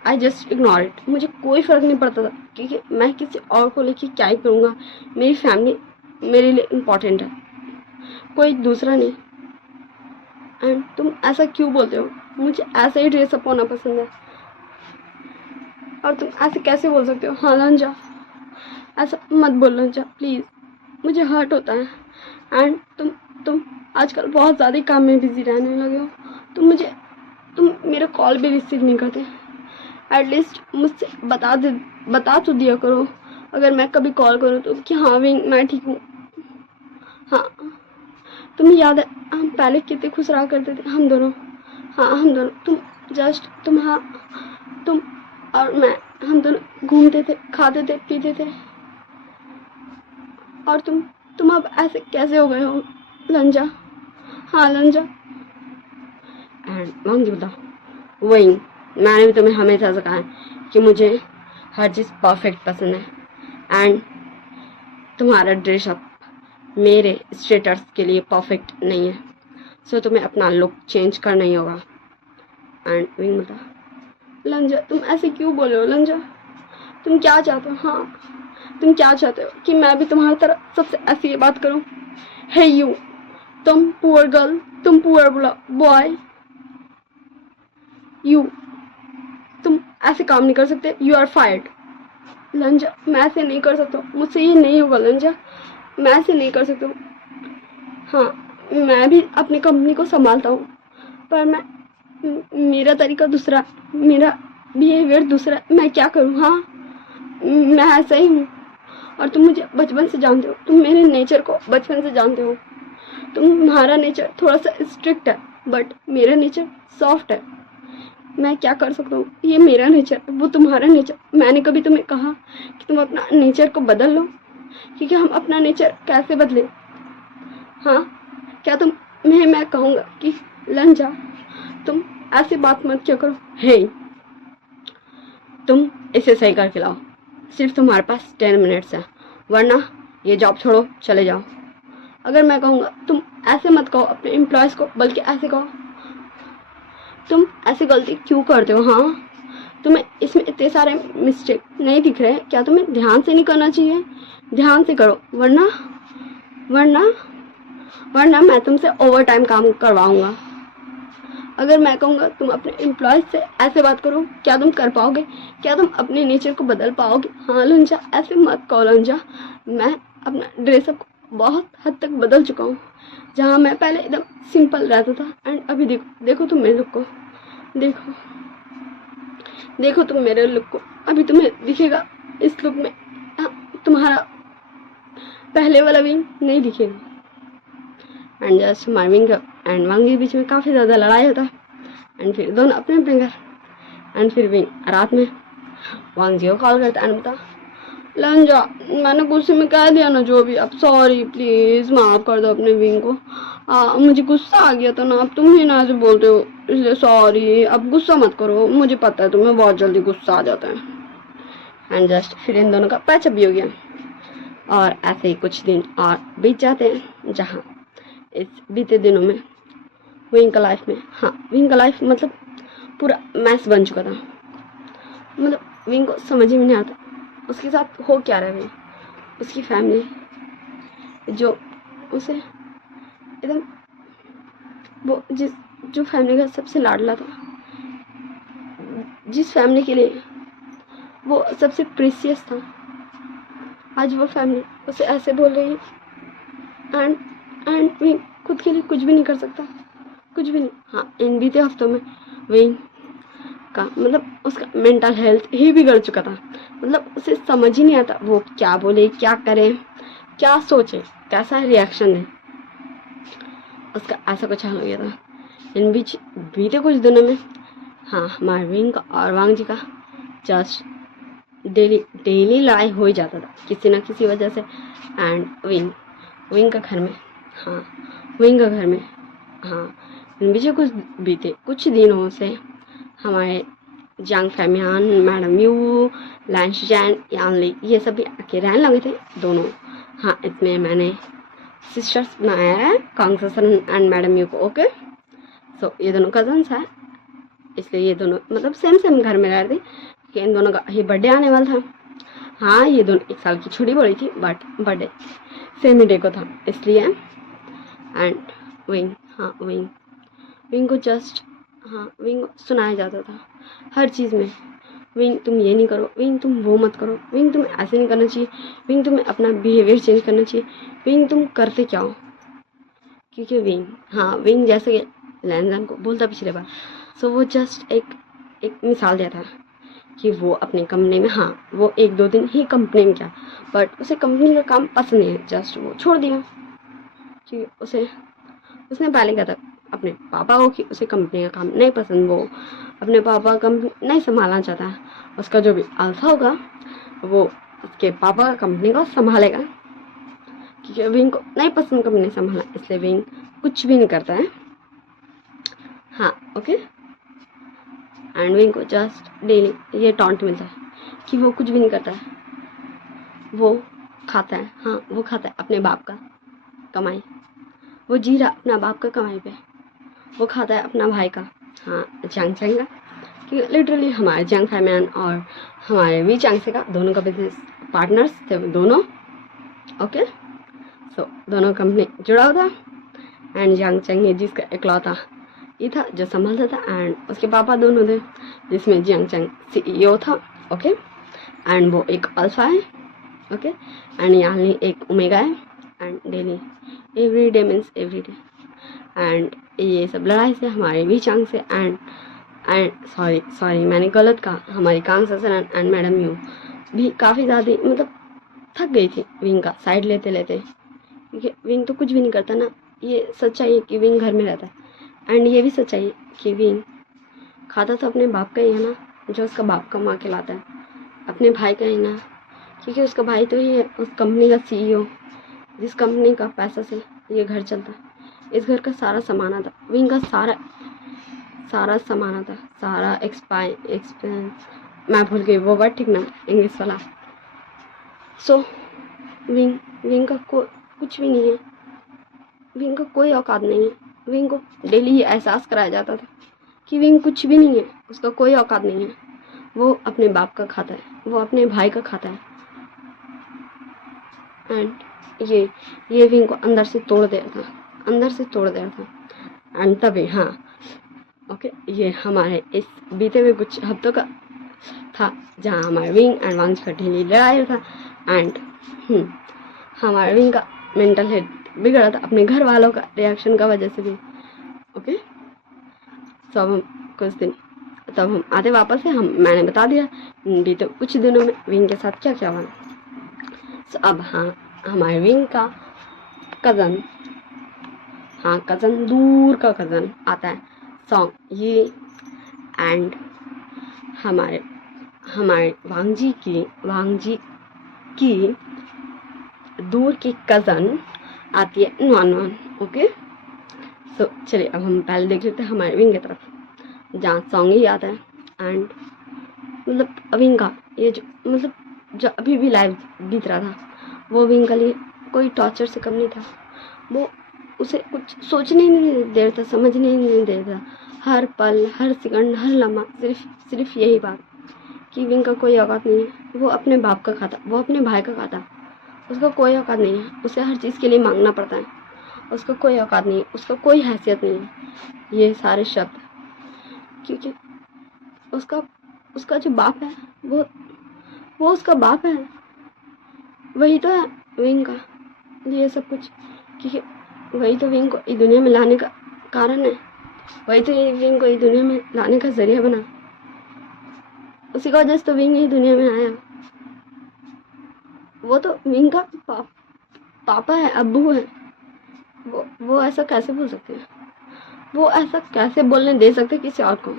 आई जस्ट इग्नोर इट। मुझे कोई फ़र्क नहीं पड़ता था क्योंकि मैं किसी और को लेके क्या ही करूँगा, मेरी फैमिली मेरे लिए इम्पॉर्टेंट है, कोई दूसरा नहीं। एंड तुम ऐसा क्यों बोलते हो, मुझे ऐसा ही ड्रेसअप होना पसंद है और तुम ऐसे कैसे बोल सकते हो। हाँ लंजा ऐसा मत बोल लंजा प्लीज़, मुझे हर्ट होता है। एंड तुम आजकल बहुत ज़्यादा काम में बिजी रहने लगे हो, तुम मेरा कॉल भी रिसीव नहीं करते। एटलीस्ट मुझसे बता तो दिया करो अगर मैं कभी कॉल करूँ तो कि हाँ विंग मैं ठीक हूँ। हाँ तुम्हें याद है हम पहले कितने खुश रहा करते थे हम दोनों। हाँ हम दोनों, तुम और मैं, हम दोनों घूमते थे, खाते थे, पीते थे। और तुम अब ऐसे कैसे हो गए हो लंजा। हाँ लंजा। एंड वांग बताओ, वही मैंने भी तुम्हें हमेशा से कहा है कि मुझे हर चीज़ परफेक्ट पसंद है एंड तुम्हारा ड्रेसअप मेरे स्टेटस के लिए परफेक्ट नहीं है, सो तुम्हें अपना लुक चेंज करना ही होगा। एंड विंग बता, लंजा तुम ऐसे क्यों बोल रहे हो लंजा, तुम क्या चाहते हो। हाँ तुम क्या चाहते हो कि मैं भी तुम्हारी तरह सबसे ऐसी ये बात करूं। हे यू, तुम पुअर गर्ल, तुम पुअर बॉय, तुम ऐसे काम नहीं कर सकते, यू आर फायर्ड। लंजा मैं ऐसे नहीं कर सकता, मुझसे ये नहीं होगा लंजा, मैं ऐसे नहीं कर सकता हूँ। हाँ मैं भी अपनी कंपनी को संभालता हूँ पर मेरा तरीका दूसरा, मेरा बिहेवियर दूसरा, मैं क्या करूँ। हाँ मैं ऐसा ही हूँ और तुम मुझे बचपन से जानते हो, तुम मेरे नेचर को बचपन से जानते हो। तुम्हारा नेचर थोड़ा सा स्ट्रिक्ट है बट मेरा नेचर सॉफ्ट है। मैं क्या कर सकता हूँ, ये मेरा नेचर, वो तुम्हारा नेचर। मैंने कभी तुम्हें कहा कि तुम अपना नेचर को बदल लो, क्योंकि हम अपना नेचर कैसे बदले। हाँ क्या मैं कहूँगा कि लंजा तुम ऐसी बात मत क्या करो। हे तुम इसे सही करके लाओ, सिर्फ तुम्हारे पास 10 मिनट्स है वरना ये जॉब छोड़ो चले जाओ। अगर मैं कहूँगा तुम ऐसे मत कहो अपने एम्प्लॉयज़ को, बल्कि ऐसे कहो, तुम ऐसी गलती क्यों करते हो। हाँ तुम्हें इसमें इतने सारे मिस्टेक नहीं दिख रहे, क्या तुम्हें ध्यान से नहीं करना चाहिए, ध्यान से करो वरना मैं तुमसे ओवर टाइम काम करवाऊँगा। अगर मैं कहूँगा तुम अपने एम्प्लॉयज़ से ऐसे बात करो, क्या तुम कर पाओगे, क्या तुम अपने नेचर को बदल पाओगे। हाँ लंजा ऐसे मत कहो लंजा, मैं अपना ड्रेसअप बहुत हद तक बदल चुका हूँ। जहाँ मैं पहले एकदम सिंपल रहता था एंड अभी देखो तुम मेरे लुक को, देखो तुम मेरे लुक को, अभी तुम्हें दिखेगा इस लुक में तुम्हारा पहले वाला विंग नहीं दिखेगा। एंड जस्ट हमारे विंग एंड वांग के बीच में काफ़ी ज़्यादा लड़ाई होता है एंड फिर दोनों अपने अपने घर। एंड फिर विंग रात में वांग जी को कॉल करता है एंड बता, लंजा मैंने गुस्से में कह दिया ना जो भी, अब सॉरी प्लीज़ माफ़ कर दो अपने विंग को। मुझे गुस्सा आ गया था ना, अब तुम ही ना ऐसे बोलते हो इसलिए सॉरी, अब गुस्सा मत करो, मुझे पता है तुम्हें बहुत जल्दी गुस्सा आ जाता है। एंड जस्ट फिर इन दोनों का पैचअप भी हो गया और ऐसे ही कुछ दिन और बीत जाते हैं, जहाँ इस बीते दिनों में विंग का लाइफ में, हाँ विंग का लाइफ मतलब पूरा मैस बन चुका था। मतलब विंग को समझ ही नहीं आता उसके साथ हो क्या रहा है। उसकी फैमिली जो उसे एकदम, वो जो फैमिली का सबसे लाडला था, जिस फैमिली के लिए वो सबसे प्रीशियस था, आज वो फैमिली उसे ऐसे बोल रही है एंड विंग खुद के लिए कुछ भी नहीं कर सकता, कुछ भी नहीं। हाँ इन बीते हफ्तों में विंग का मतलब उसका मेंटल हेल्थ ही बिगड़ चुका था। मतलब उसे समझ ही नहीं आता वो क्या बोले, क्या करे, क्या सोचे, कैसा रिएक्शन दे, उसका ऐसा कुछ हाल हो गया था। इन बीच बीते कुछ दिनों में हाँ हमारे विंग का और वांग जी का जस्ट डेली डेली लड़ाई हो ही जाता था किसी ना किसी वजह से। एंड विंग का घर में, हाँ विंग का घर में, हाँ पीछे कुछ दिनों से हमारे जांग फैमियान, मैडम यू, लैंश जैन, यानली ये सब भी आके रहने लगे थे दोनों। हाँ इसमें मैंने सिस्टर्स बनाया है कांग ससन एंड मैडम यू को। ओके सो ये दोनों कजन्स हैं, इसलिए ये दोनों मतलब सेम घर में रह रहे थे कि इन दोनों का ही बर्थडे आने वाला था। हाँ ये दोनों 1 साल की छोटी बड़ी थी but birthday same he day को था इसलिए। एंड विंग, हाँ विंग को जस्ट, हाँ विंग को सुनाया जाता था हर चीज़ में, विंग तुम ये नहीं करो, विंग तुम वो मत करो, विंग तुम्हें ऐसे नहीं करना चाहिए, विंग तुम्हें अपना बिहेवियर चेंज करना चाहिए, विंग तुम करते क्या हो। क्योंकि विंग जैसे कि लैंजन को बोलता पिछले बार, सो वो जस्ट एक मिसाल दिया था कि वो अपने कंपनी में, हाँ वो 1-2 दिन ही कंपनी में किया बट उसे कंपनी का काम पसंद नहीं है, जस्ट वो छोड़ दिया। कि उसने पहले कहा था अपने पापा को कि उसे कंपनी का काम नहीं पसंद, वो अपने पापा का कंपनी नहीं संभालना चाहता है, उसका जो भी अल्फा होगा वो उसके पापा का कंपनी को संभालेगा। क्योंकि विंग को नहीं पसंद कंपनी संभालना, इसलिए विंग कुछ भी नहीं करता है। हाँ ओके। एंड विंग को जस्ट डेली ये टॉन्ट मिलता है कि वो कुछ भी नहीं करता है, वो खाता है, हाँ वो खाता है अपने बाप का कमाई, वो जी रहा अपना बाप का कमाई पे, वो खाता है अपना भाई का, हाँ जांग चैंग का। कि लिटरली हमारे जांग फैमियान और हमारे वी चांगसे का दोनों का बिजनेस पार्टनर्स थे दोनों। ओके सो दोनों कंपनी जुड़ा हुआ था एंड जांग चैंग ये जिसका इकलौता ये था जो संभालता था, एंड उसके पापा दोनों थे जिसमें जियांग चैंग CEO था। ओके एंड वो एक अल्फा है। ओके एंड यहाँ एक ओमेगा है। And daily every day means every day and ये सब लड़ाई से हमारे भी चांग से एंड सॉरी मैंने गलत कहा, हमारी कांग ससन एंड मैडम यू भी काफ़ी ज़्यादा मतलब थक गई थी विंग का साइड लेते लेते, क्योंकि विंग तो कुछ भी नहीं करता ना। ये सच्चाई है कि विंग घर में रहता है एंड ये भी सच्चाई है कि विंग खाता तो अपने बाप का ही है ना, जो उसका बाप कमा के लाता है, अपने भाई का ही ना, क्योंकि उसका भाई तो ही है उस कंपनी का CEO जिस कंपनी का पैसा से ये घर चलता है। इस घर का सारा सामान आता, विंग का सारा सामान आता, सारा एक्सपेंस मैं भूल गई वो वर्ड ठीक ना इंग्लिश वाला। सो विंग का कुछ भी नहीं है, विंग का कोई औकात नहीं है। विंग को डेली ये एहसास कराया जाता था कि विंग कुछ भी नहीं है, उसका कोई औकात नहीं है, वो अपने बाप का खाता है, वो अपने भाई का खाता है। एंड ये विंग को अंदर से तोड़ दिया था एंड तभी हाँ ओके ये हमारे इस बीते हुए कुछ हफ्तों का था जहाँ हमारे विंग एंड वांग का ढीली लड़ाई था एंड हमारे विंग का मेंटल हेल्थ बिगड़ा था अपने घर वालों का रिएक्शन का वजह से भी। ओके तो अब हम कुछ दिन तब हम आते वापस है, मैंने बता दिया बीते कुछ दिनों में विंग के साथ क्या क्या हुआ। तो अब हाँ हमारे विंग का कज़न दूर का कज़न आता है सॉन्ग ये एंड हमारे वांग जी की दूर की कज़न आती है नॉन। ओके सो चलिए अब हम पहले देख लेते हैं हमारे विंग की तरफ जहाँ सॉन्ग ही आता है एंड मतलब विंग का ये जो अभी भी लाइव बीत रहा था वो विंग के लिए कोई टॉर्चर से कम नहीं था। वो उसे कुछ सोचने ही नहीं देता, समझने ही नहीं देता, हर पल हर सेकंड हर लम्हा सिर्फ यही बात कि विंग का कोई औकात नहीं है, वो अपने बाप का खाता, वो अपने भाई का खाता, उसका कोई औकात नहीं है, उसे हर चीज़ के लिए मांगना पड़ता है, उसका कोई औकात नहीं है, उसका कोई हैसियत नहीं है। ये सारे शब्द क्योंकि उसका जो बाप है वो उसका बाप है, वही तो है विंग का ये सब कुछ, क्योंकि वही तो विंग को इस दुनिया में लाने का कारण है, वही तो ये विंग को इस दुनिया में लाने का जरिया बना, उसी का वजह से तो विंग इस दुनिया में आया। वो तो विंग का पापा है, अब्बू है, वो ऐसा कैसे बोल सकते हैं, वो ऐसा कैसे बोलने दे सकते किसी और को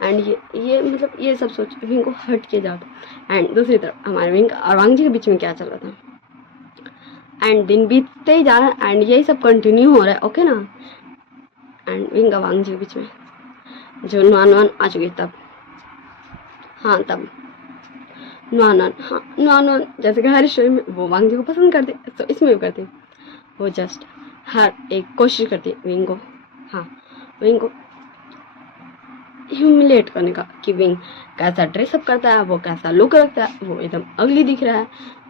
एंड ये मतलब ये सब सोच विंग को हर्ट किया जाता। एंड दूसरी तरफ हमारे विंग और वांग जी के बीच में क्या चल रहा था। एंड दिन बीतते ही जा रहा है एंड यही सब कंटिन्यू हो रहा है, ओके ना। एंड विंग और वांग जी के बीच में जो नुआन आ चुकी तब, हाँ तब नुआन जैसे कि हर स्टोरी में वो वांग जी को पसंद करते, तो इसमें भी करते। वो जस्ट हर एक कोशिश करती है विंग को, हाँ विंग को ह्यूमिलेट करने का, कि विंग कैसा ड्रेसअप करता है, वो कैसा लुक रखता है, वो एकदम अगली दिख रहा है।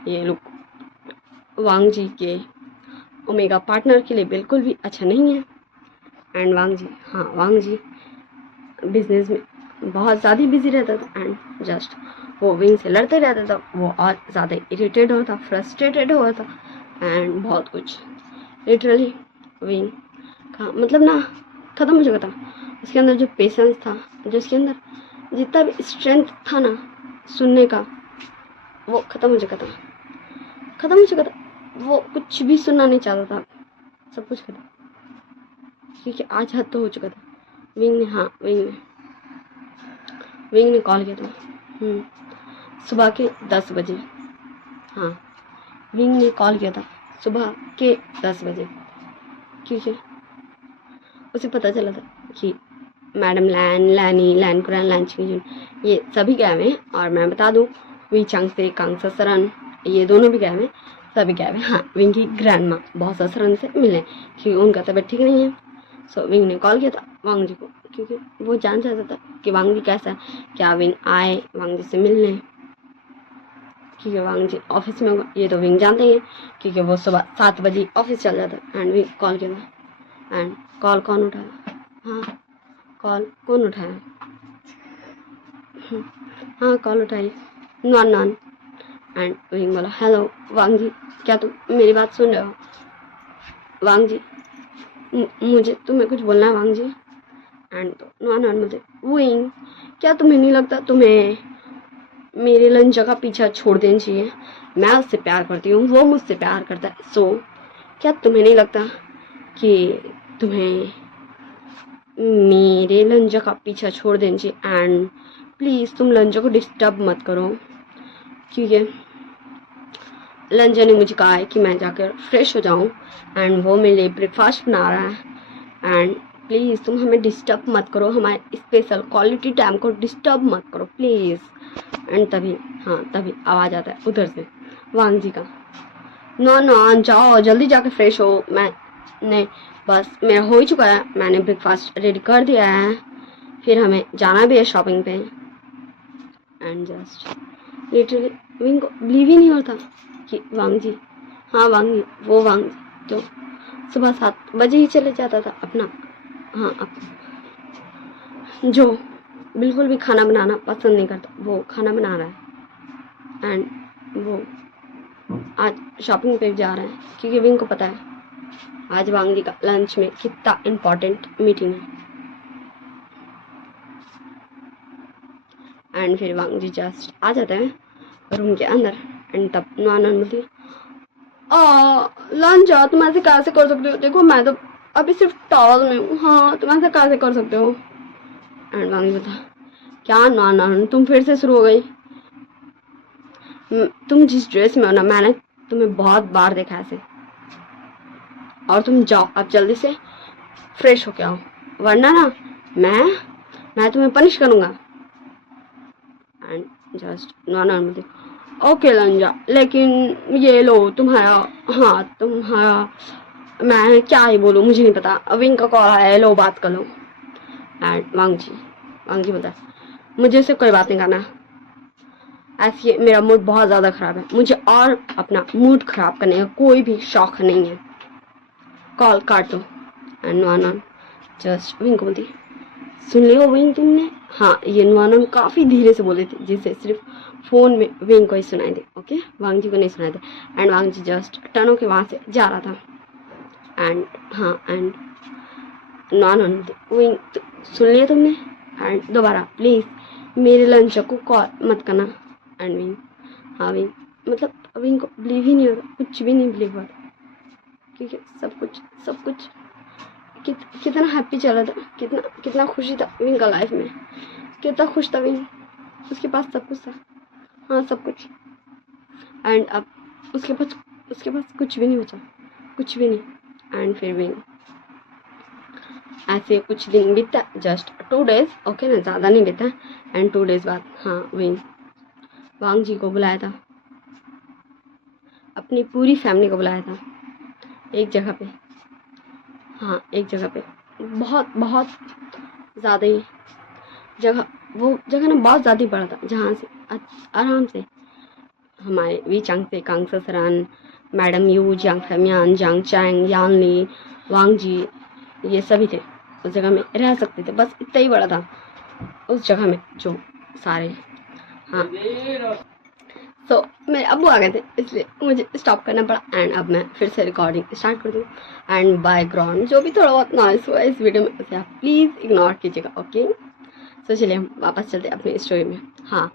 ये लुक वांग जी के ओमेगा पार्टनर के लिए बिल्कुल भी अच्छा नहीं है। एंड वांग जी बिजनेस में बहुत ज़्यादा बिजी रहता था एंड जस्ट वो विंग से लड़ते रहता था। वो और ज़्यादा इरिटेट होता, फ्रस्ट्रेटेड होता एंड बहुत कुछ लिटरली विंग का मतलब ना ख़त्म हो चुका था। उसके अंदर जो पेशेंस था, जो उसके अंदर जितना भी स्ट्रेंथ था ना सुनने का, वो ख़त्म हो चुका था। वो कुछ भी सुनना नहीं चाहता था, सब कुछ खत्म, क्योंकि आज हद तो हो चुका था। विंग ने कॉल किया था सुबह के 10 बजे। हाँ विंग ने कॉल किया था सुबह के 10 बजे, क्योंकि उसे पता चला था कि मैडम लैन कुरान लैन चिंगजुन ये सभी गए हुए हैं। और मैं बता दूँ वी चांग से कांग ससरन ये दोनों भी गए हुए हैं, सभी गए हुए हैं। हाँ विंग की ग्रैंड माँ बहुत ससरन से मिले क्योंकि उनका तबीयत ठीक नहीं है। सो विंग ने कॉल किया था वांग जी को, क्योंकि वो जान चाहता था कि वांग जी कैसा है, क्या विंग आए वांग जी से मिलने, क्योंकि वांग जी ऑफिस में होगा, ये तो विंग जानते ही है क्योंकि वो सुबह 7 बजे ऑफिस चल जाता। एंड विंग कॉल किया था एंड कॉल कौन उठाया, हाँ कॉल कौन उठाया, हाँ कॉल उठाई नॉन। एंड विंग बोला हेलो वांग जी, क्या तुम मेरी बात सुन रहे हो वांग जी, मुझे तुम्हें कुछ बोलना है वांग जी। एंड तो नॉन बोलते विंग क्या तुम्हें नहीं लगता तुम्हें मेरे लंजा का पीछा छोड़ देना चाहिए, मैं उससे प्यार करती हूँ, वो मुझसे प्यार करता है। सो क्या तुम्हें नहीं लगता कि तुम्हें मेरे लंजा का पीछा छोड़ देना चाहिए। एंड प्लीज़ तुम लंजा को डिस्टर्ब मत करो, क्योंकि लंजा ने मुझे कहा है कि मैं जाकर फ्रेश हो जाऊँ एंड वो मेरे लिए ब्रेकफास्ट बना रहा है। एंड प्लीज़ तुम हमें डिस्टर्ब मत करो, हमारे स्पेशल क्वालिटी टाइम को डिस्टर्ब मत करो प्लीज़। एंड तभी आवाज़ आता है उधर से वांग जी का, नॉन जाओ जल्दी जाके फ्रेश हो, मैंने बस मेरा हो ही चुका है, मैंने ब्रेकफास्ट रेडी कर दिया है, फिर हमें जाना भी है शॉपिंग पे। एंड जस्ट लिटरली विंग को बिलीव ही नहीं होता कि वांग जी, हाँ वांग जी, वो वांग जी जो सुबह 7 बजे ही चले जाता था अपना, हाँ जो बिल्कुल भी खाना बनाना पसंद नहीं करता, वो खाना बना रहा है। एंड वो आज शॉपिंग पे जा रहा है क्योंकि विंग को पता है आज वांग जी का लंच में कितना इम्पोर्टेंट मीटिंग है। एंड फिर वांग जी जस्ट आ जाते हैं रूम के अंदर। एंड तब नॉन बोलती लंच तुम ऐसे कैसे कर सकते हो, देखो मैं तो अभी सिर्फ टॉवल में हूँ, हाँ तुम ऐसे कैसे कर सकते हो। एंड वांग जी बता क्या नॉन तुम फिर से शुरू हो गई, तुम जिस ड्रेस में हो ना मैंने तुम्हें बहुत बार देखा ऐसे, और तुम जाओ अब जल्दी से फ्रेश हो के आओ, वरना ना मैं तुम्हें पनिश करूँगा। एंड जस्ट नॉन बोलती ओके लंजा, लेकिन ये लो तुम्हारा, हाँ तुम्हारा मैं क्या ही बोलूँ मुझे नहीं पता, विंग का कॉल है, लो बात कर लो। एंड वांग जी बोलता है मुझे से कोई बात नहीं करना, ऐसे मेरा मूड बहुत ज़्यादा ख़राब है, मुझे और अपना मूड ख़राब करने का कोई भी शौक नहीं है, कॉल काट दो। एंड नॉन जस्ट विंग को बोलती सुन लियो विंग तुमने, हाँ ये नॉन काफ़ी धीरे से बोले थे जिससे सिर्फ फ़ोन में विंग को ही सुनाई दे, ओके वांग जी को नहीं सुनाई दे। And Wang ji just turn होके वहाँ से जा रहा था। एंड नॉन विंग सुन लिया तुमने, एंड दोबारा प्लीज़ मेरे लंच को कॉल मत करना। एंड विंग हाँ विंग मतलब विंग को बिलीव ही नहीं होता, कुछ भी नहीं बिलीव होता, क्योंकि सब कुछ कितना हैप्पी चला था, कितना खुशी था विंग का लाइफ में, कितना खुश था विंग, उसके पास सब कुछ था, हाँ सब कुछ। एंड अब उसके पास कुछ भी नहीं बचा, कुछ भी नहीं। एंड फिर विंग ऐसे कुछ दिन बीता, जस्ट 2 डेज, ओके ना, ज़्यादा नहीं बीता। एंड 2 डेज बाद हाँ विंग वांग जी को बुलाया था, अपनी पूरी फैमिली को बुलाया था एक जगह पे, हाँ एक जगह पे, बहुत बहुत ज़्यादा ही जगह, वो जगह ना बहुत ज़्यादा ही बड़ा था, जहाँ से आराम से हमारे वी चांग से, कांग ससरान, मैडम यू, जियांग फेमियान, जियांग चैंग, यान ली, वांग जी, ये सभी थे उस जगह में, रह सकते थे। बस इतना ही बड़ा था उस जगह में जो सारे, हाँ। सो मेरे अब्बू आ गए थे, इसलिए मुझे स्टॉप करना पड़ा। एंड अब मैं फिर से रिकॉर्डिंग स्टार्ट कर दूँ। एंड बैकग्राउंड जो भी थोड़ा बहुत नॉइस हुआ इस वीडियो में, उसे आप प्लीज़ इग्नोर कीजिएगा, ओके। तो चलिए हम वापस चलते अपनी स्टोरी में। हाँ,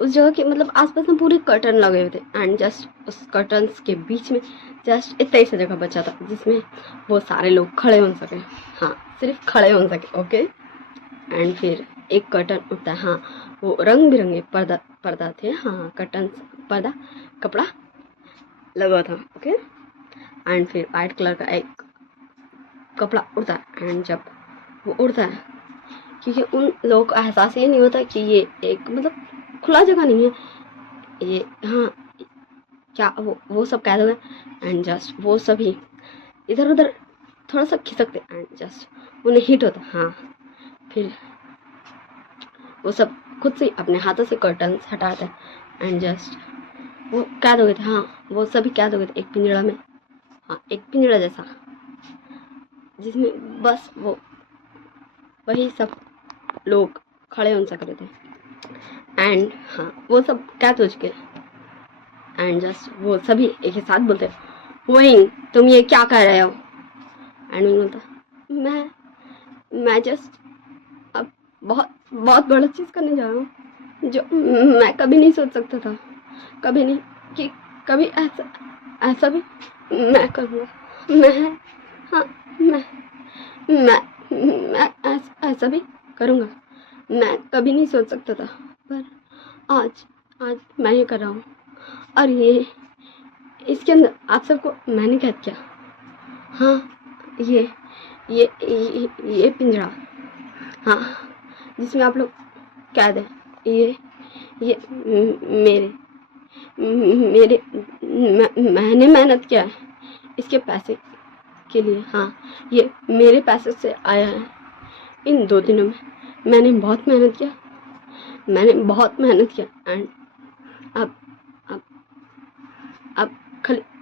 उस जगह के मतलब आसपास में पूरे कर्टन लगे हुए थे। एंड जस्ट उस कर्टन्स के बीच में जस्ट इतना ही सा जगह बचा था जिसमें वो सारे लोग खड़े हो सके, हाँ सिर्फ खड़े हो सके, ओके। एंड फिर एक कर्टन उठता है, हाँ वो रंग बिरंगे पर्दा थे, हाँ कर्टन, पर्दा, कपड़ा लगा था, ओके। एंड फिर वाइट कलर का एक कपड़ा उड़ता है। एंड जब वो उड़ता है, क्योंकि उन लोगों को एहसास ये नहीं होता कि ये एक मतलब खुला जगह नहीं है ये, हाँ क्या वो सब कैद हो गए। एंड जस्ट वो सभी इधर उधर थोड़ा सा खिसकते, एंड जस्ट उन्हें हिट होता, हाँ फिर वो सब खुद से अपने हाथों से कर्टन्स हटाते हैं। एंड जस्ट वो कैद हो गए थे, हाँ वो सभी कैद हो गए थे एक पिंजड़ा में, हाँ एक पिंजड़ा जैसा, जिसमें बस वो वही सब लोग खड़े हो सक रहे थे। एंड हाँ वो सब कैद हो चुके। एंड जस्ट वो सभी एक ही साथ बोलते, विंग तुम ये क्या कर रहे हो। एंड विंग बोलता, मैं जस्ट अब बहुत बहुत बड़ा चीज़ करने जा रहा हूँ जो मैं कभी नहीं सोच सकता था, कभी नहीं कि कभी ऐसा भी मैं करूँगा। मैं हाँ मैं ऐसा भी करूँगा, मैं कभी नहीं सोच सकता था, पर आज आज मैं ये कर रहा हूँ। और ये इसके अंदर आप सबको मैंने कैद किया, हाँ ये पिंजरा, हाँ जिसमें आप लोग कैद है, ये मैंने मेहनत किया है इसके पैसे के लिए, हाँ ये मेरे पैसे से आया है। इन 2 दिनों में मैंने बहुत मेहनत किया, एंड अब अब अब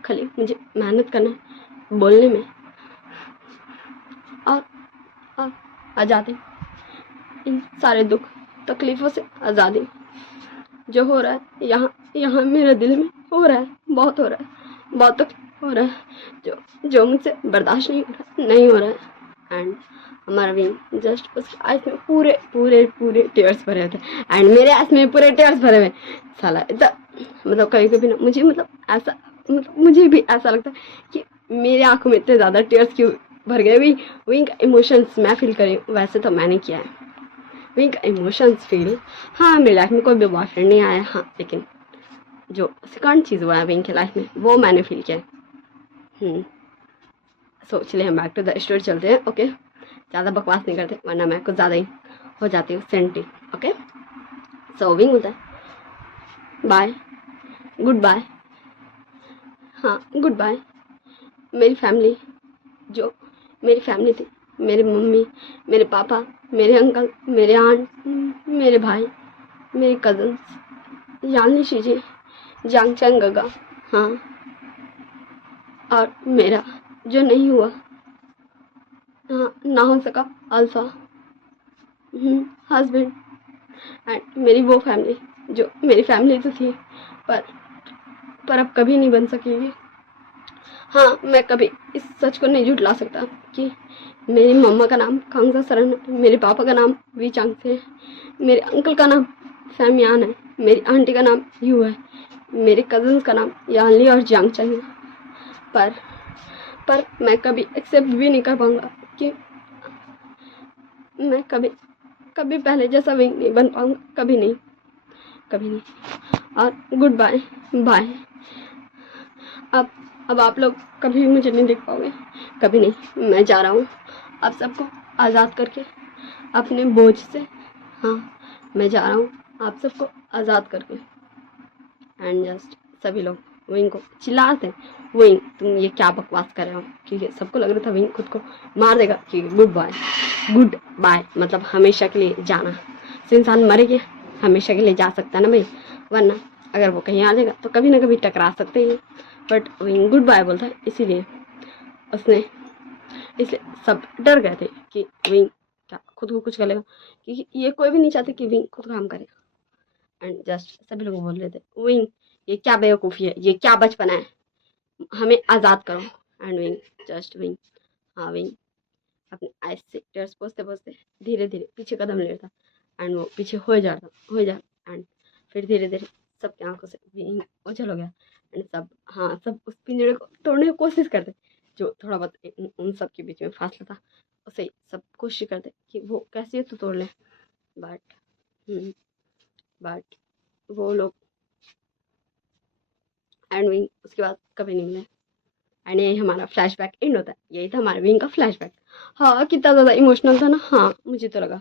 खाली मुझे मेहनत करना है बोलने में, और आज़ादी, इन सारे दुख तकलीफ़ों से आज़ादी जो हो रहा है यहाँ मेरे दिल में हो रहा है, बहुत हो रहा है, बहुत तकलीफ हो रहा है, जो मुझसे बर्दाश्त नहीं हो रहा है। एंड हमारा विंग जस्ट उसकी आइस में पूरे टीयर्स भरे थे। एंड मेरे आइस में पूरे टीयर्स भरे हुए, साला इतना मतलब कभी कभी ना मुझे मतलब ऐसा मतलब मुझे भी ऐसा लगता है कि मेरे आंखों में इतने ज़्यादा टीयर्स क्यों भर गए। विंग का इमोशंस मैं फील करी वैसे तो मैंने किया है, विंग का इमोशंस फील, हाँ मेरी लाइफ में कोई भी बॉयफ्रेंड नहीं आया, हाँ लेकिन जो सेकंड चीज़ हुआ है विंग की लाइफ में वो मैंने फील किया है। सो चलिए हम बैक टू द स्टोरी चलते हैं, ओके। ज़्यादा बकवास नहीं करते वरना मैं कुछ ज़्यादा ही हो जाती हूँ सेंटी, ओके। सो विंग होता है बाय, गुड बाय, हाँ गुड बाय मेरी फैमिली, जो मेरी फैमिली थी, मेरे मम्मी, मेरे पापा, मेरे अंकल, मेरे आंट, मेरे भाई, मेरे कज़न्स, यानी शीजी, जांगचंग गगा, हाँ और मेरा जो नहीं हुआ, हाँ ना हो सका अल्फा हस्बैंड। एंड मेरी वो फैमिली जो मेरी फैमिली तो थी पर अब कभी नहीं बन सकेगी। हाँ मैं कभी इस सच को नहीं झुठला सकता कि मेरी मम्मा का नाम खांगसा सरन है, मेरे पापा का नाम वी चांग से है, मेरे अंकल का नाम फैमियान है, मेरी आंटी का नाम यू है, मेरे कज़न्स का नाम यानली और जियांग चांग है। पर मैं कभी एक्सेप्ट भी नहीं कर पाऊंगा कि मैं कभी कभी पहले जैसा विंग नहीं बन पाऊंगा, कभी नहीं, कभी नहीं। और गुड बाय, बाय। अब आप लोग कभी भी मुझे नहीं देख पाओगे, कभी नहीं। मैं जा रहा हूँ आप सबको आज़ाद करके अपने बोझ से। हाँ, मैं जा रहा हूँ आप सबको आज़ाद करके। एंड जस्ट सभी लोग विंग को चिल्लाते हैं, विंग तुम ये क्या बकवास कर रहे हो, क्योंकि सबको लग रहा था विंग खुद को मार देगा। क्योंकि गुड बाय मतलब हमेशा के लिए जाना। तो इंसान मरे गया, हमेशा के लिए जा सकता है ना भाई, वरना अगर वो कहीं आ जाएगा तो कभी ना कभी टकरा सकते ही। बट विंग गुड बाय बोलता है, इसीलिए सब डर गए थे कि विंग क्या खुद को कुछ कर लेगा, क्योंकि ये कोई भी नहीं चाहते कि विंग खुद काम करे। एंड जस्ट सभी लोग बोल रहे थे, विंग ये क्या बेवकूफ़ी है, ये क्या बचपना है, हमें आज़ाद करो। एंड विंग हाँ विंग अपने आइस से टेयर्स पोंछते पोंछते धीरे धीरे पीछे कदम लेता। एंड वो पीछे हो जा। एंड फिर धीरे धीरे सबकी आंखों से विंग ओझल हो गया। एंड सब उस पिंजरे को तोड़ने की कोशिश करते, जो थोड़ा बहुत उन सब के बीच में फासला था उसे सब कोशिश करते कि वो कैसे तो तोड़ लें। बट वो लोग एंड विंग उसके बाद कभी नहीं मिले। एंड यही हमारा फ्लैशबैक एंड होता है। यही था हमारे विंग का फ्लैशबैक। हाँ, कितना ज़्यादा इमोशनल था ना। हाँ, मुझे तो लगा।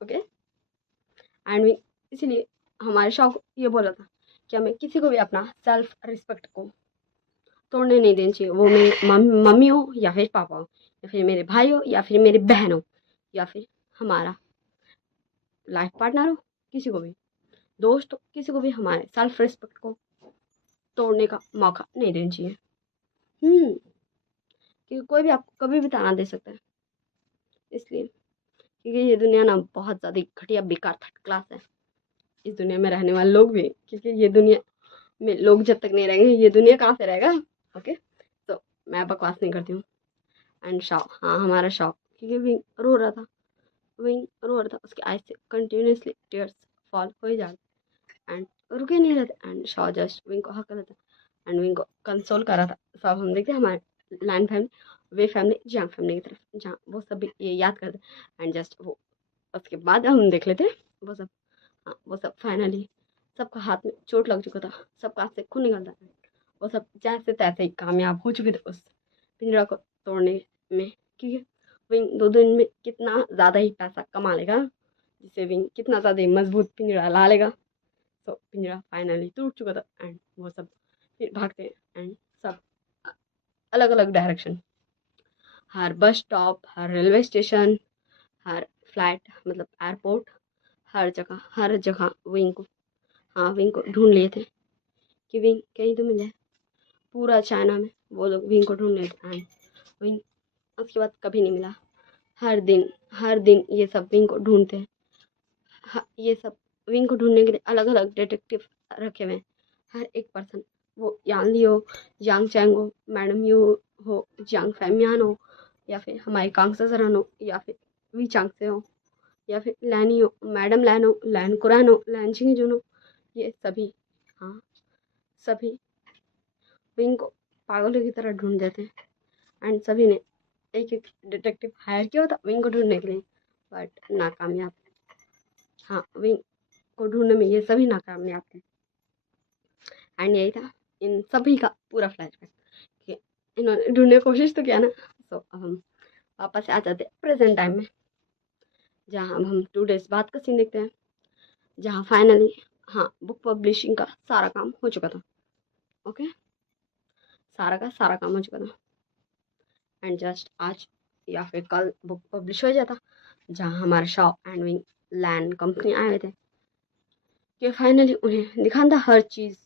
ओके। एंड विंग इसीलिए हमारे शौक ये बोला था कि हमें किसी को भी अपना सेल्फ रिस्पेक्ट को तोड़ने नहीं देना चाहिए। वो मेरी मम्मी हो या फिर पापा हो या फिर मेरे भाई हो या फिर मेरी बहन हो या फिर हमारा लाइफ पार्टनर हो, किसी को भी दोस्त हो, किसी को भी हमारे सेल्फ रिस्पेक्ट को तोड़ने का मौका नहीं देना चाहिए। क्योंकि कोई भी आपको कभी भी ताना दे सकता है। इसलिए क्योंकि ये दुनिया ना बहुत ज़्यादा घटिया बेकार थर्ड क्लास है। इस दुनिया में रहने वाले लोग भी, क्योंकि ये दुनिया में लोग जब तक नहीं रहेंगे ये दुनिया कहाँ से रहेगा। ओके, तो मैं बकवास नहीं करती हूँ। एंड शौक, हाँ हमारा शौक, क्योंकि विंग रो रहा था, उसके आइज से कंटिन्यूसली टीयर्स फॉल हो ही जाते एंड रुके नहीं रहते। एंड शॉ जस्ट विंग को हक कर था एंड विंग को कंसोल कर रहा था। सब हम देखते हमारे लैंड फैमिली, वे फैमिली, जियांग फैमिली की तरफ, जहाँ वो सब भी ये याद करते। एंड जस्ट वो उसके बाद हम देख लेते वो सब। हाँ, वो सब फाइनली सबका हाथ में चोट लग चुका था, सबका हाथ से खून निकलता है। वो सब जैसे तैसे ही कामयाब हो चुके थे उस पिंजरा को तोड़ने में, क्योंकि विंग 2 दिन में कितना ज़्यादा ही पैसा कमा लेगा, जिससे विंग कितना ज़्यादा ही मजबूत पिंजरा ला लेगा। तो पिंजरा फाइनली टूट चुका था एंड वो सब फिर भागते हैं। एंड सब अलग अलग डायरेक्शन, हर बस स्टॉप, हर रेलवे स्टेशन, हर फ्लाइट मतलब एयरपोर्ट, हर जगह विंग को ढूंढ लिए थे कि विंग कहीं तो मिल जाए। पूरा चाइना में वो लोग विंग को ढूंढ लेते हैं। विंग उसके बाद कभी नहीं मिला। हर दिन ये सब विंग को ढूंढते हैं। ये सब विंग को ढूंढने के लिए अलग अलग डिटेक्टिव रखे हुए हैं। हर एक पर्सन, वो यान ली हो, यांग चैंग हो, मैडम यू हो, जियांग फैमियान हो, या फिर हमारी कांगसा सरन हो, या फिर वी चांग से हो, या फिर लैनी हो, मैडम लैन हो, लैन कुरान हो, लैन चिंग जुन हो, ये सभी, हाँ सभी विंग को पागलों की तरह ढूंढ देते हैं। एंड सभी ने एक एक डिटेक्टिव हायर किया होता विंग को ढूंढने के लिए, बट नाकामयाब। हाँ, विंग को ढूंढने में ये सभी नाकामयाब थे। एंड यही था इन सभी का पूरा फ्लैशबैक कि इन्होंने ढूंढने की कोशिश तो किया ना। तो अब हम वापस आ जाते हैं प्रेजेंट टाइम में, जहाँ अब हम 2 डेज बाद का सीन देखते हैं, जहाँ फाइनली हाँ बुक पब्लिशिंग का सारा काम हो चुका था। ओके, सारा का सारा काम हो चुका था। एंड जस्ट आज या फिर कल बुक पब्लिश हो जाता, जहाँ हमारे shop and wing land company आए हुए थे कि फाइनली उन्हें दिखाना था हर चीज़